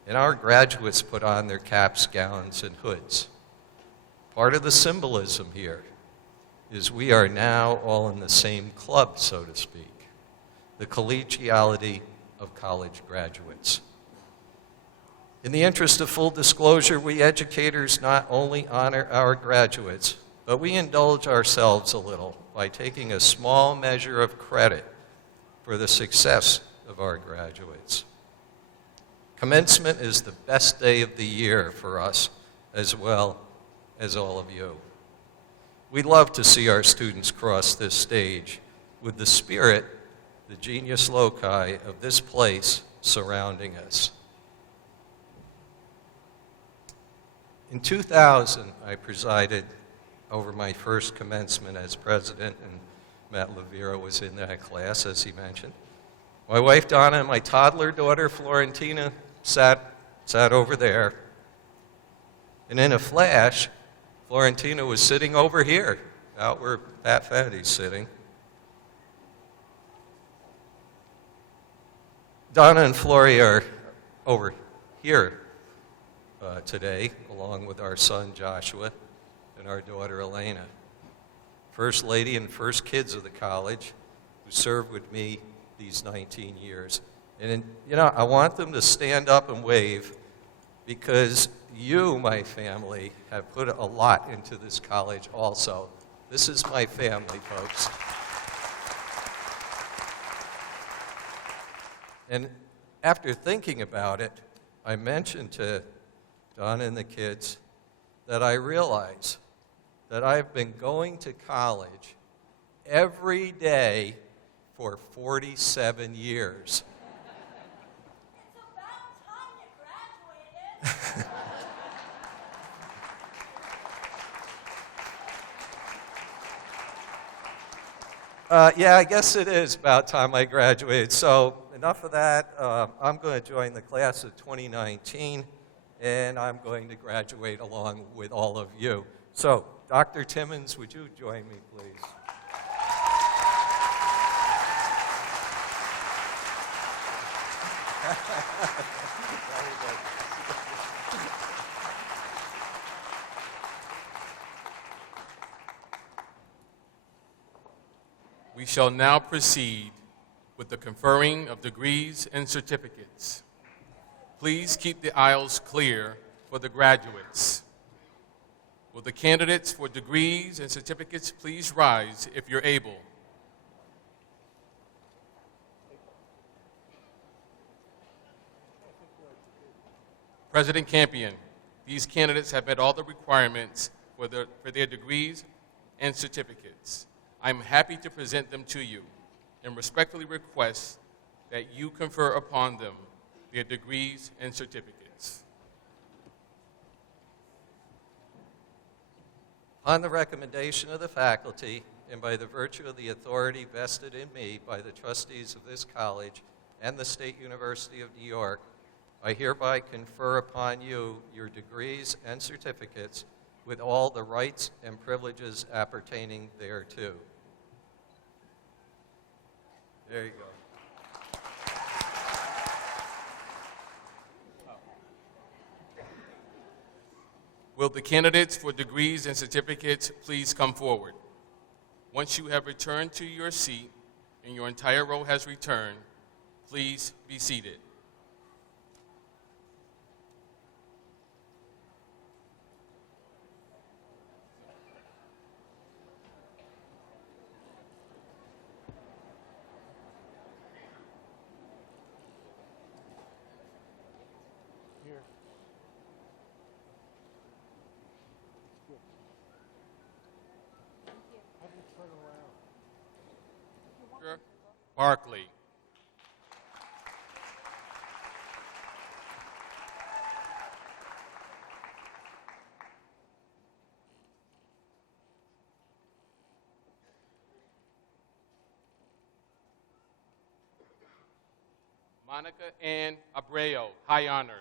and our graduates put on their caps, gowns, and hoods. Part of the symbolism here is we are now all in the same club, so to speak, the collegiality of college graduates. In the interest of full disclosure, we educators not only honor our graduates, but we indulge ourselves a little by taking a small measure of credit for the success of our graduates. Commencement is the best day of the year for us, as well as all of you. We love to see our students cross this stage with the spirit, the genius loci of this place surrounding us. In 2000, I presided over my first commencement as president, and Matt Levira was in that class, as he mentioned. My wife, Donna, and my toddler daughter, Florentina, sat over there. And in a flash, Florentina was sitting over here, out where Pat Fannity's sitting. Donna and Flory are over here today, along with our son Joshua and our daughter Elena. First lady and first kids of the college who served with me these 19 years. And you know, I want them to stand up and wave because you, my family, have put a lot into this college also. This is my family, folks. And after thinking about it, I mentioned to Don and the kids that I realize that I've been going to college every day for 47 years. It's about time you graduated. Yeah, I guess it is about time I graduated. So enough of that. I'm going to join the class of 2019, and I'm going to graduate along with all of you. So, Dr. Timmons, would you join me, please? We shall now proceed with the conferring of degrees and certificates. Please keep the aisles clear for the graduates. Will the candidates for degrees and certificates please rise if you're able? President Campion, these candidates have met all the requirements for their degrees and certificates. I'm happy to present them to you and respectfully request that you confer upon them their degrees and certificates. On the recommendation of the faculty and by the virtue of the authority vested in me by the trustees of this college and the State University of New York, I hereby confer upon you your degrees and certificates with all the rights and privileges appertaining thereto. There you go. Will the candidates for degrees and certificates please come forward? Once you have returned to your seat and your entire row has returned, please be seated. Barkley. Monica Ann Abreu, high honors.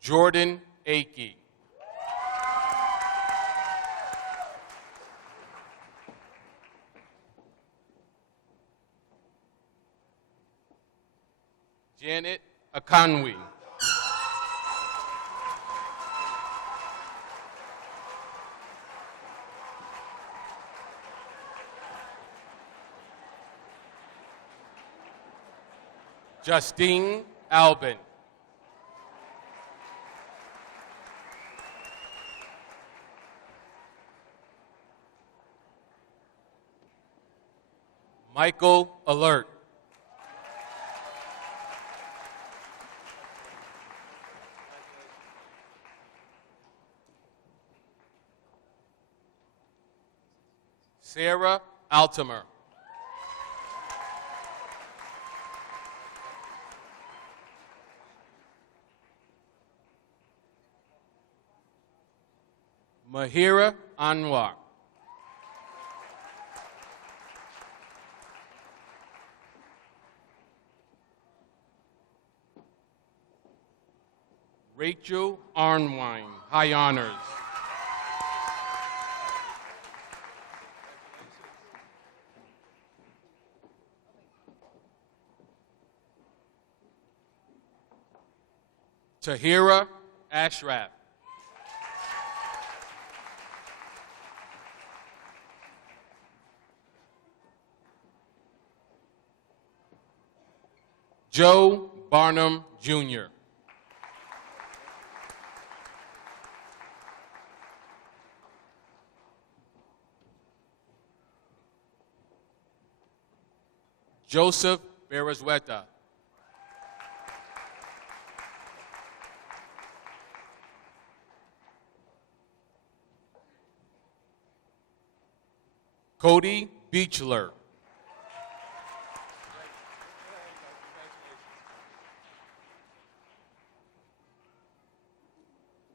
Jordan Akey. Janet Akanwi. Justine Albin. Michael Alert. Sarah Altimer. Mahira Anwar. Rachel Arnwine, high honors. Tahira Ashraf. Joe Barnum, Jr. Joseph Berezueta. Cody Beechler.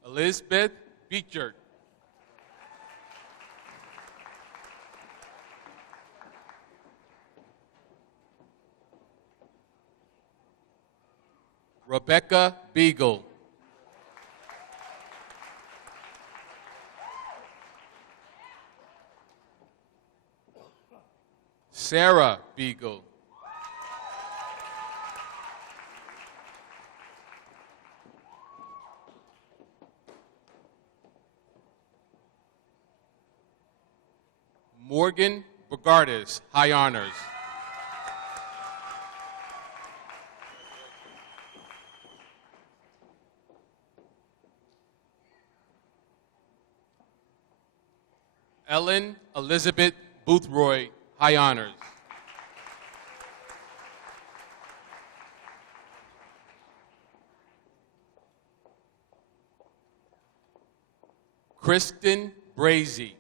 Elizabeth Beechert. Rebecca Beagle. Sarah Beagle. Morgan Bogardis, high honors. Ellen Elizabeth Boothroyd, high honors. Kristen Brazy.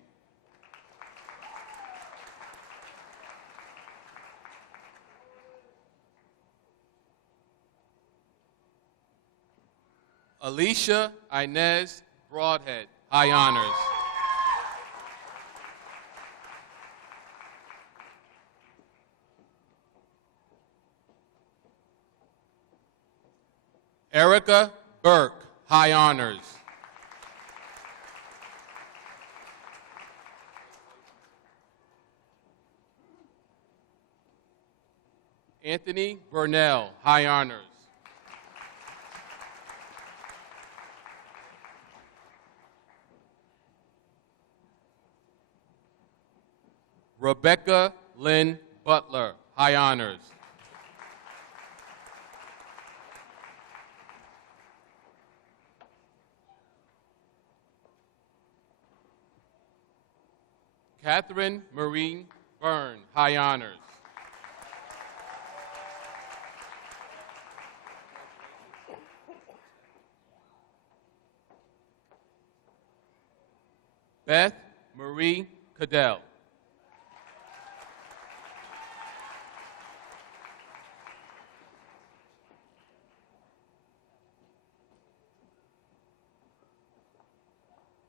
Alicia Inez Broadhead, high honors. Erica Burke, high honors. Anthony Burnell, high honors. Rebecca Lynn Butler, high honors. Catherine Marie Byrne, high honors. Beth Marie Cadell.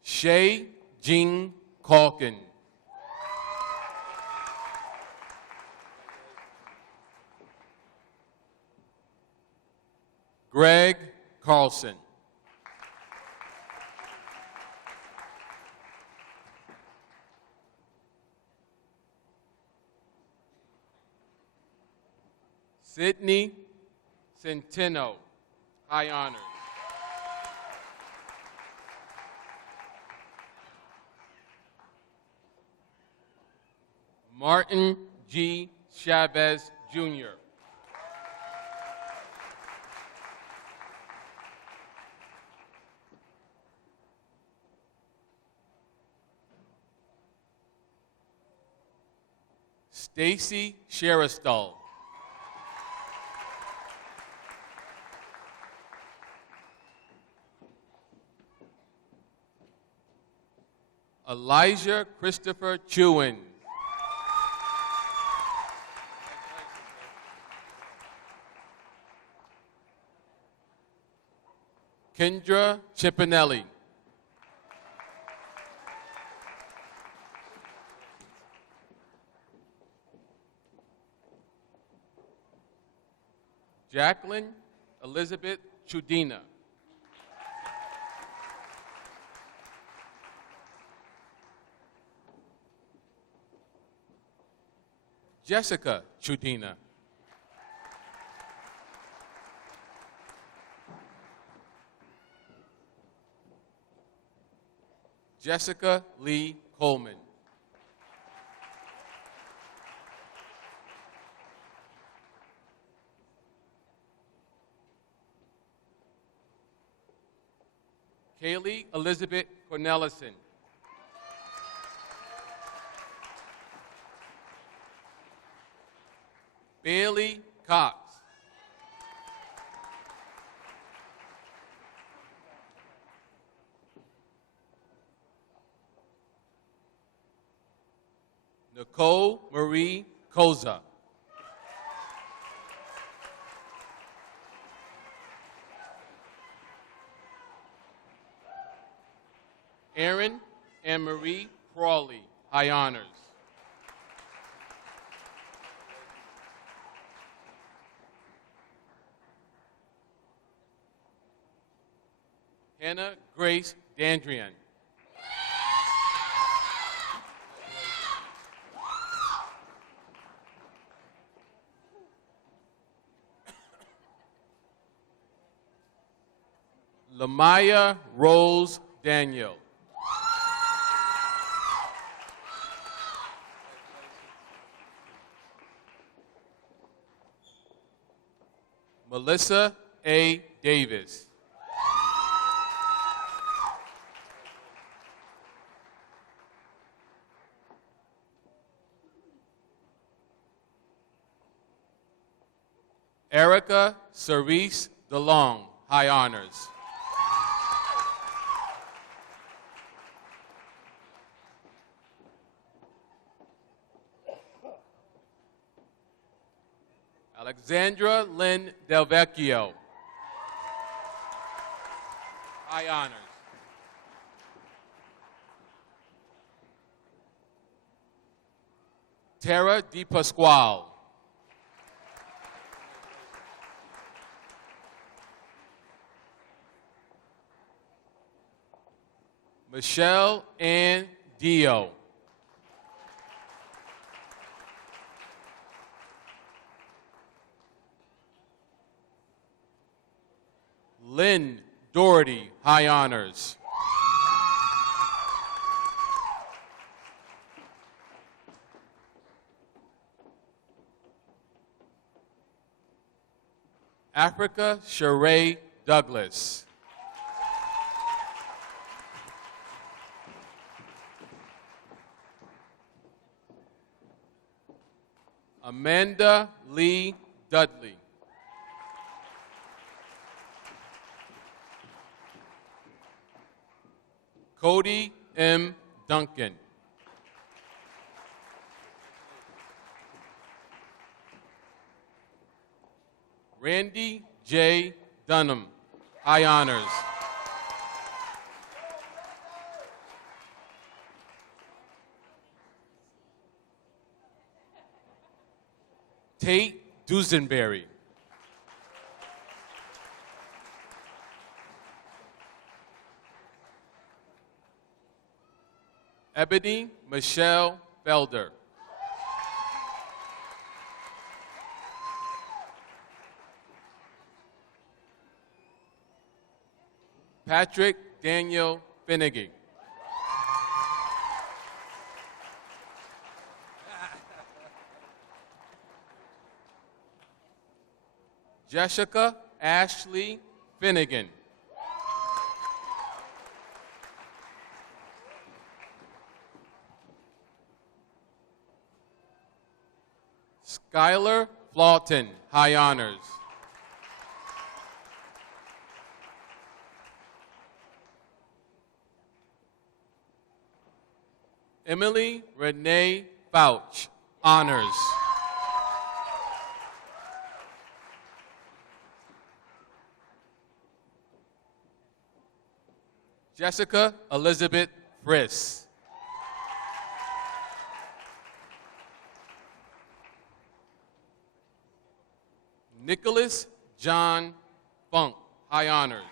Shay Jean Calkin. Greg Carlson. Sydney Centeno, high honors. Martin G. Chavez, Jr. Stacy Sheristall. Elijah Christopher Chewin. Kendra Chipinelli. Jacqueline Elizabeth Chudina. Jessica Chudina. Jessica Lee Coleman. Kaylee Elizabeth Cornelison. Bailey Cox. Nicole Marie Koza. Erin and Marie Crawley, high honors. Hannah Grace Dandrian. Lamaya Rose Daniel. Melissa A. Davis. Erica Cerise DeLong, high honors. Alexandra Lynn Del Vecchio, high honors. Tara Di Pasquale. Michelle Ann Dio. Lynn Doherty, high honors. Africa Sheree Douglas. Amanda Lee Dudley. Cody M. Duncan. Randy J. Dunham, high honors. Tate Dusenberry. Ebony Michelle Felder. Patrick Daniel Finnegan. Jessica Ashley Finnegan. Skylar Flaughton, high honors. Emily Renee Fouch, honors. Jessica Elizabeth Friss. Nicholas John Funk, high honors.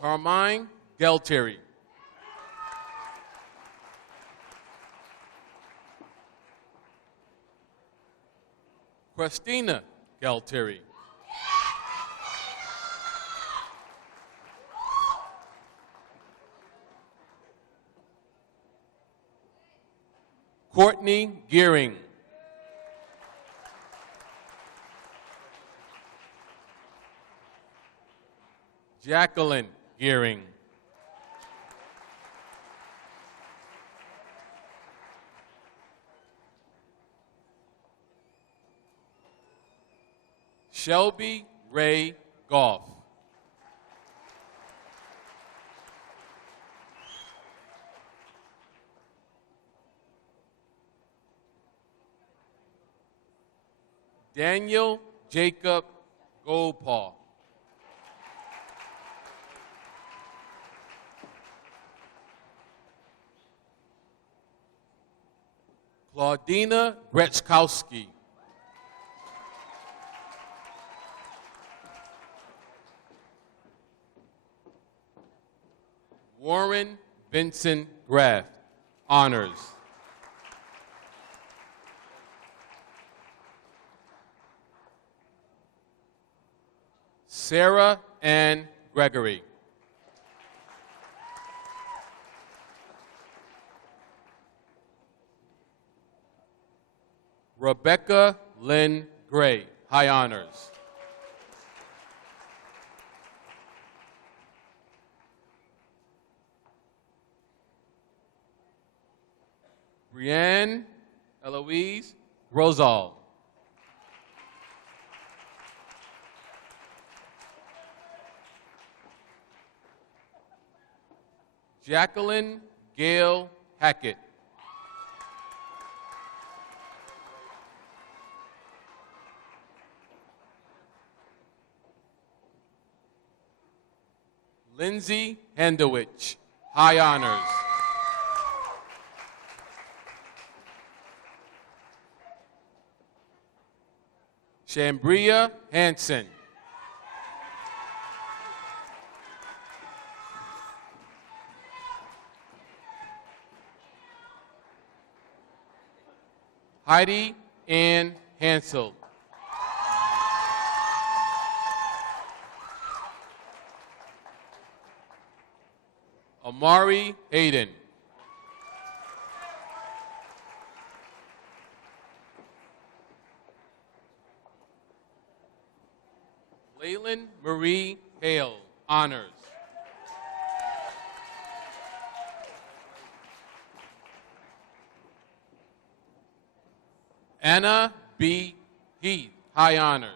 Carmine Geltieri. Christina Geltieri. Courtney Gearing. Jacqueline Gearing. Shelby Ray Goff. Daniel Jacob Goldpaw. Claudina Gretzkowski. Warren Vincent Graff, honors. Sarah Ann Gregory. Rebecca Lynn Gray, high honors. Brianne Eloise Rosal. Jacqueline Gail Hackett. Lindsay Hendowich, high honors. Shambria Hansen. Heidi Ann Hansel. Amari Hayden. Leyland Marie Hale, honors. Anna B. Heath, high honors.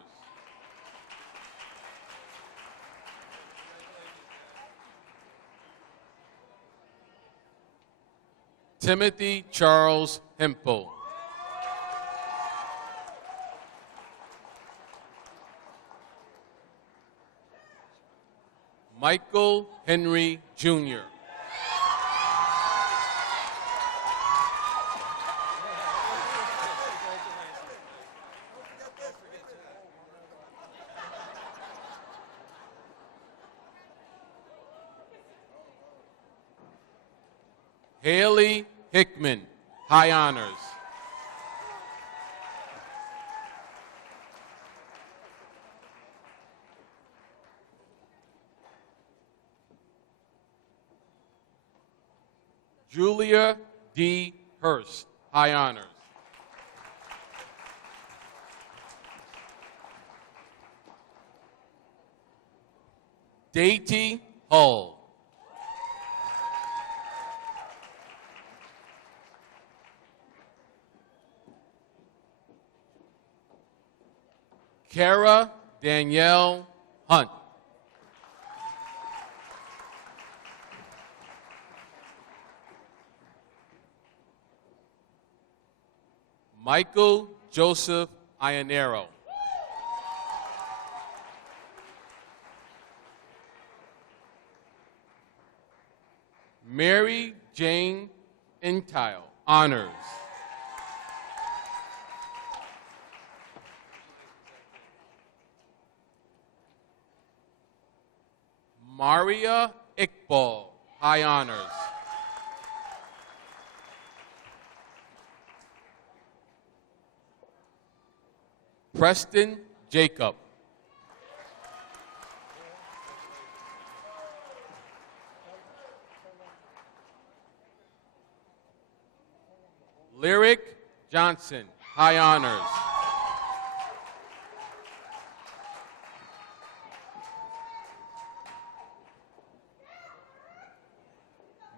Timothy Charles Hempel. Michael Henry Jr. Haley Hickman, high honors. Julia D. Hurst, high honors. Daty Hull. Kara Danielle Hunt. Michael Joseph Ionero. Mary Jane Entile, honors. Maria Iqbal, high honors. Preston Jacob. Lyric Johnson, high honors.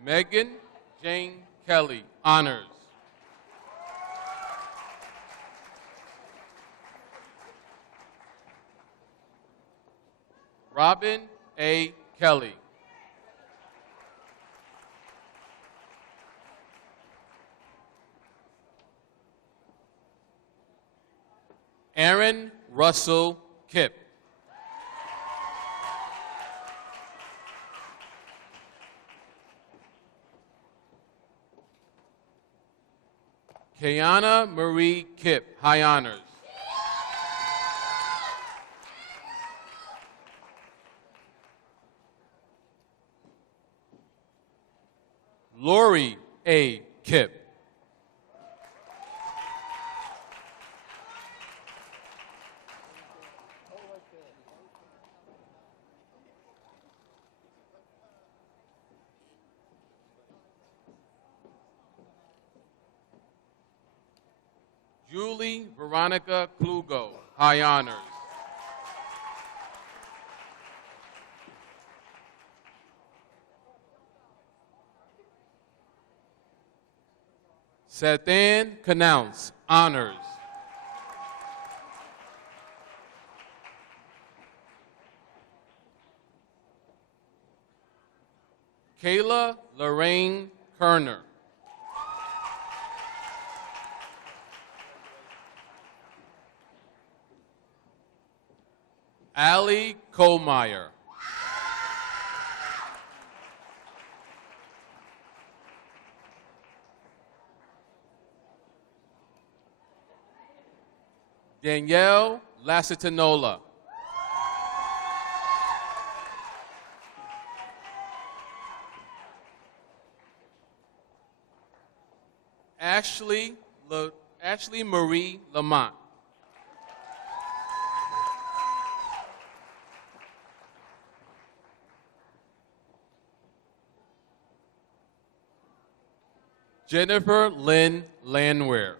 Megan Jane Kelly, honors. Robin A. Kelly. Aaron Russell Kipp. Kayana Marie Kipp, high honors. Lori A. Kipp. Julie Veronica Klugo, high honors. Sethan Kanounce, honors. Kayla Lorraine Kerner. Allie Kohlmeyer. Danielle Lasitanola. Ashley Marie Lamont. Jennifer Lynn Landwehr.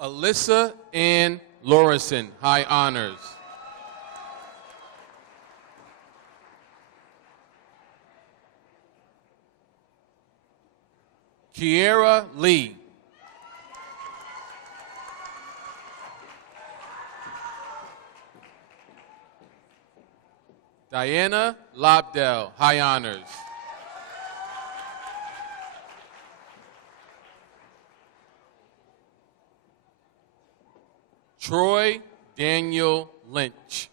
Alyssa Ann Lorison, high honors. Kiera Lee. Diana Lobdell, high honors. Troy Daniel Lynch.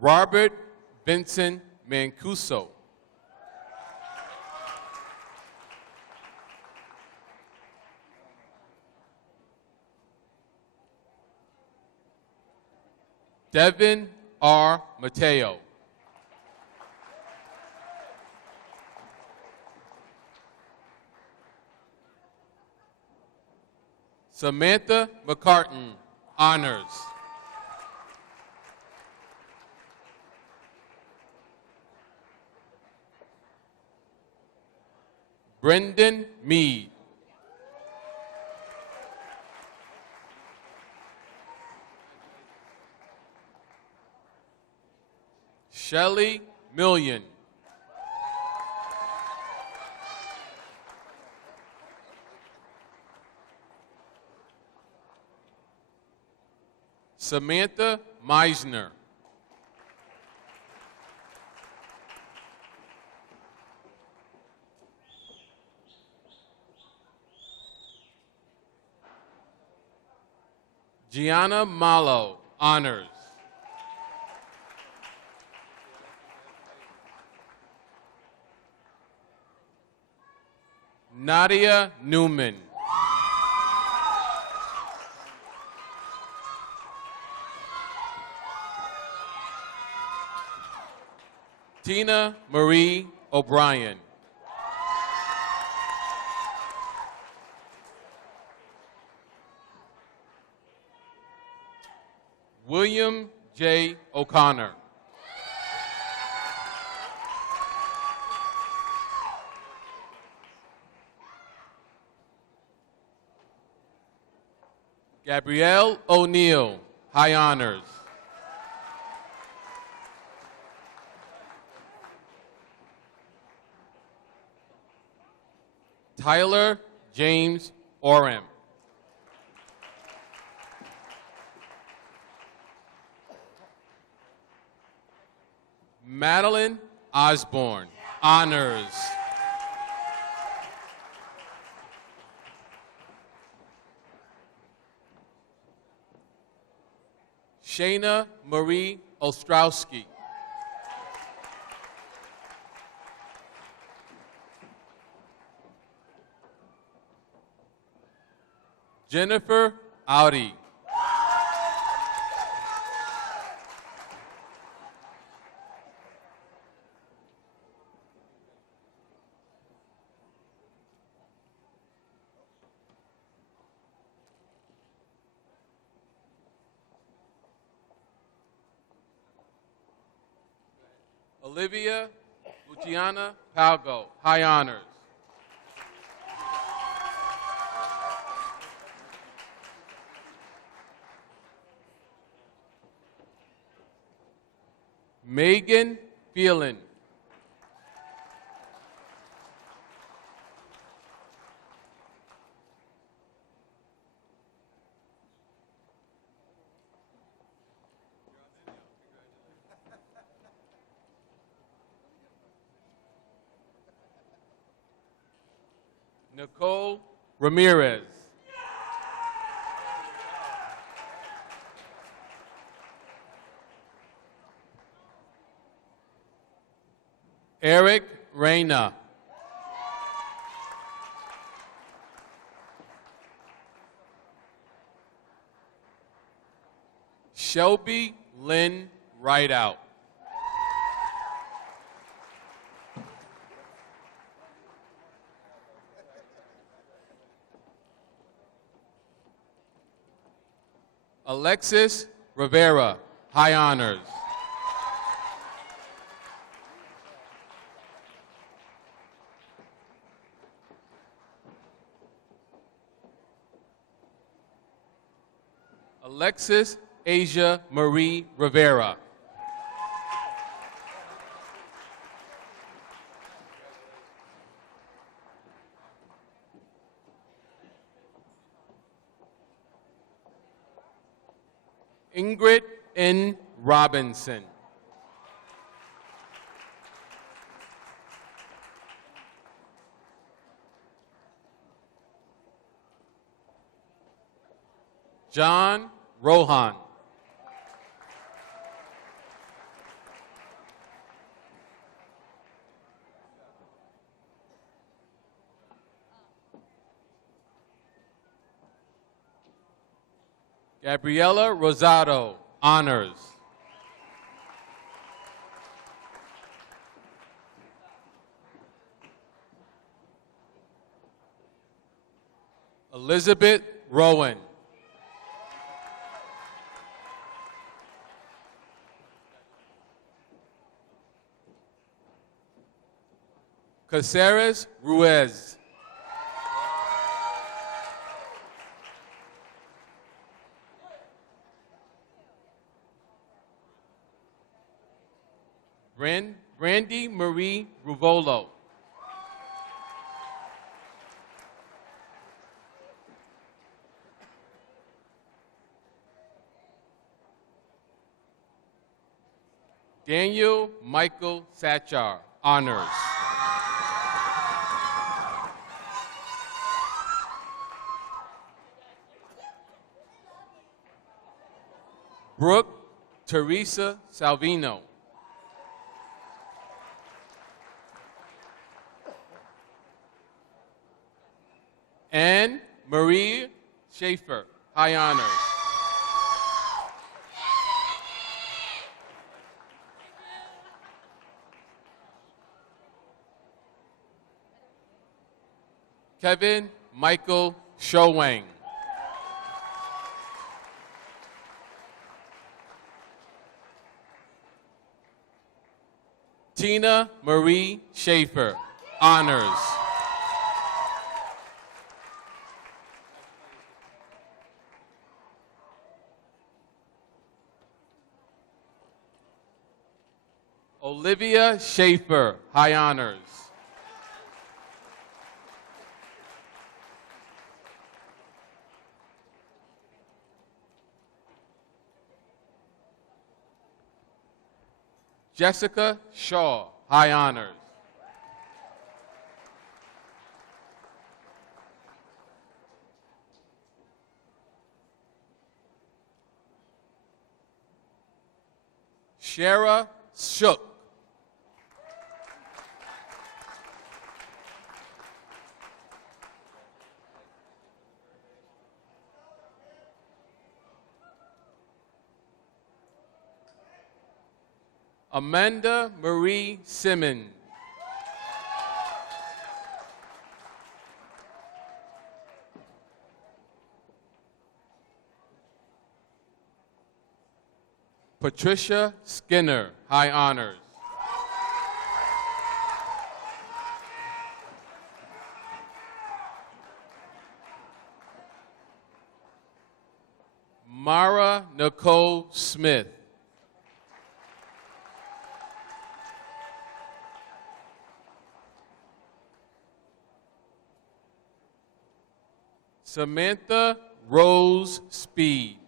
Robert Vincent Mancuso. Devin R. Mateo. Samantha McCartan, honors. Brendan Mead. Shelley Million. Samantha Meisner. Gianna Malo, honors. Nadia Newman. Tina Marie O'Brien. William J. O'Connor. Gabrielle O'Neill, high honors. Tyler James Oram. Madeline Osborne, honors. Shayna Marie Ostrowski. Jennifer Audi. Olivia Luciana Palgo, high honors. Megan Phelan. Nicole Ramirez. Eric Reyna. Shelby Lynn Rideout. Alexis Rivera, high honors. Alexis Asia Marie Rivera. Ingrid N. Robinson. John Rohan. Gabriela Rosado, honors. Elizabeth Rowan. Caceres Ruiz. Brandy Marie Ruvolo. Daniel Michael Satchar, honors. Brooke Teresa Salvino. Anne Marie Schaefer, high honors. Kevin Michael Showang. Tina Marie Schaefer, honors. Olivia Schaefer, high honors. Jessica Shaw, high honors. Shara Shook. Amanda Marie Simmons. Patricia Skinner, high honors. Mara Nicole Smith. Samantha Rose Speed.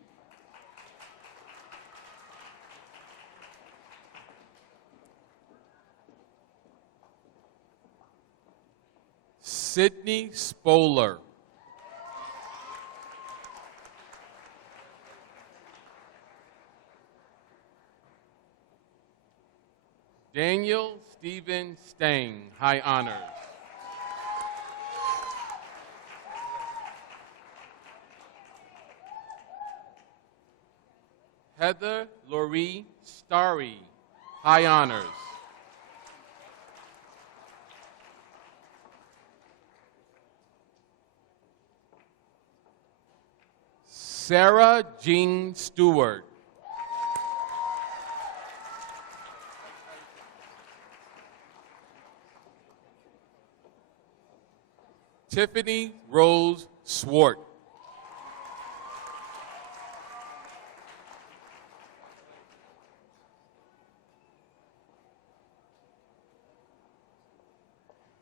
Sydney Spoler. Daniel Stephen Stang, high honors. Heather Laurie Starry, high honors. Sarah Jean Stewart. Tiffany Rose Swart.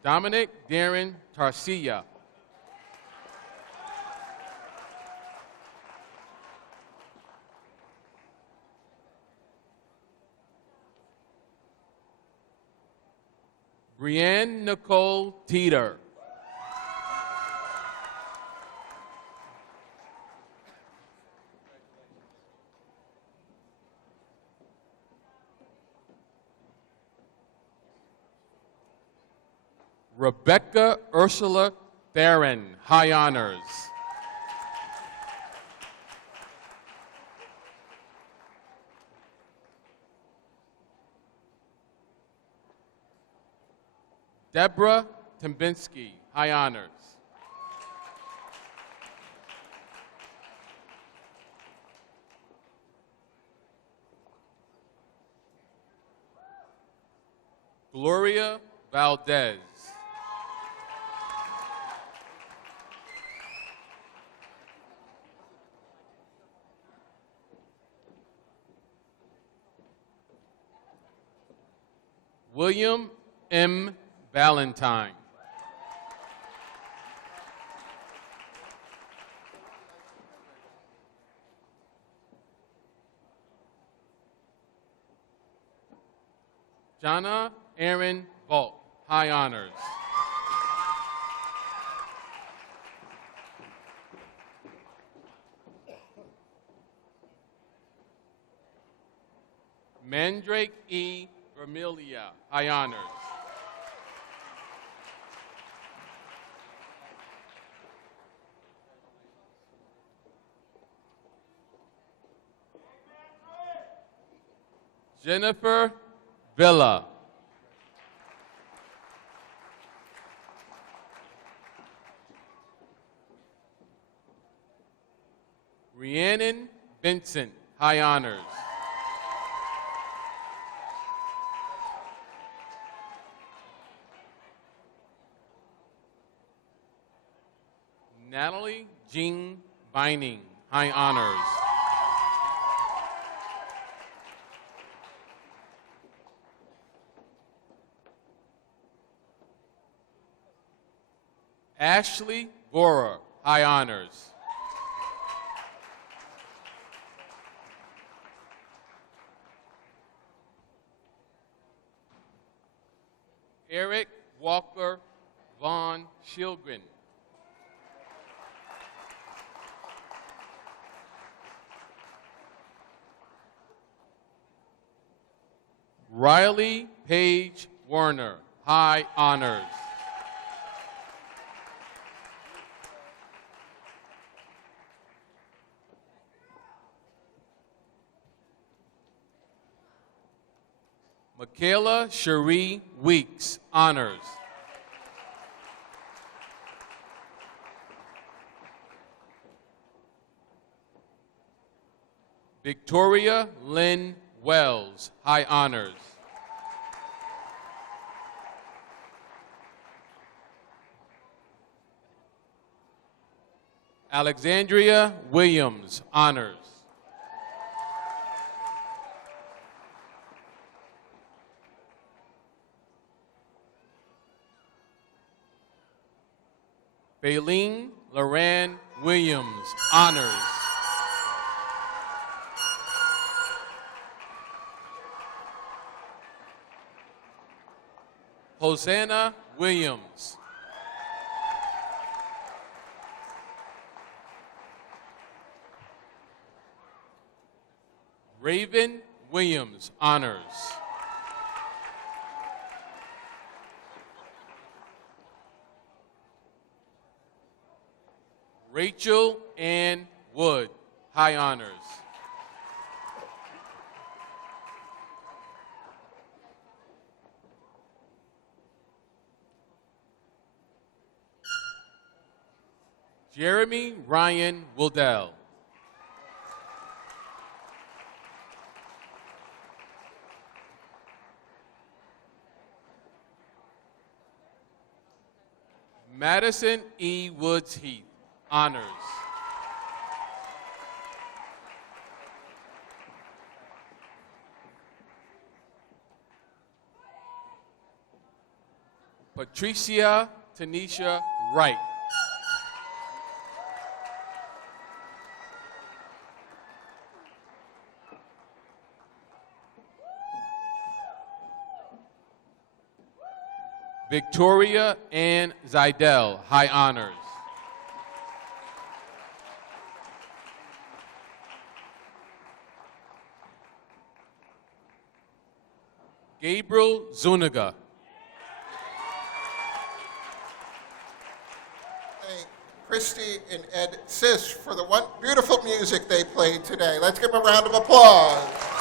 Dominic Darren Tarsia. Brianne Nicole Teeter. Rebecca Ursula Theron, high honors. Deborah Timbinski, high honors. Gloria Valdez. William M. Valentine. Jana Aaron Volk, high honors. Mandrake E. Vermilia, high honors. Jennifer Villa. Rhiannon Vincent, high honors. Natalie Jean Vining, high honors. Ashley Vorer, high honors. Eric Walker Von Shilgren. Riley Page Warner, high honors. Michaela Cherie Weeks, honors. Victoria Lynn Wells, high honors. Alexandria Williams, honors. Baleen Loran Williams, honors. Hosanna Williams. Raven Williams, honors. Rachel Ann Wood, high honors. Jeremy Ryan Wildell. Madison E. Woods Heath, honors. Patricia Tanisha Wright. Victoria Ann Zidell, high honors. Gabriel Zuniga. Thank Christy and Ed Sis for the beautiful music they played today. Let's give them a round of applause.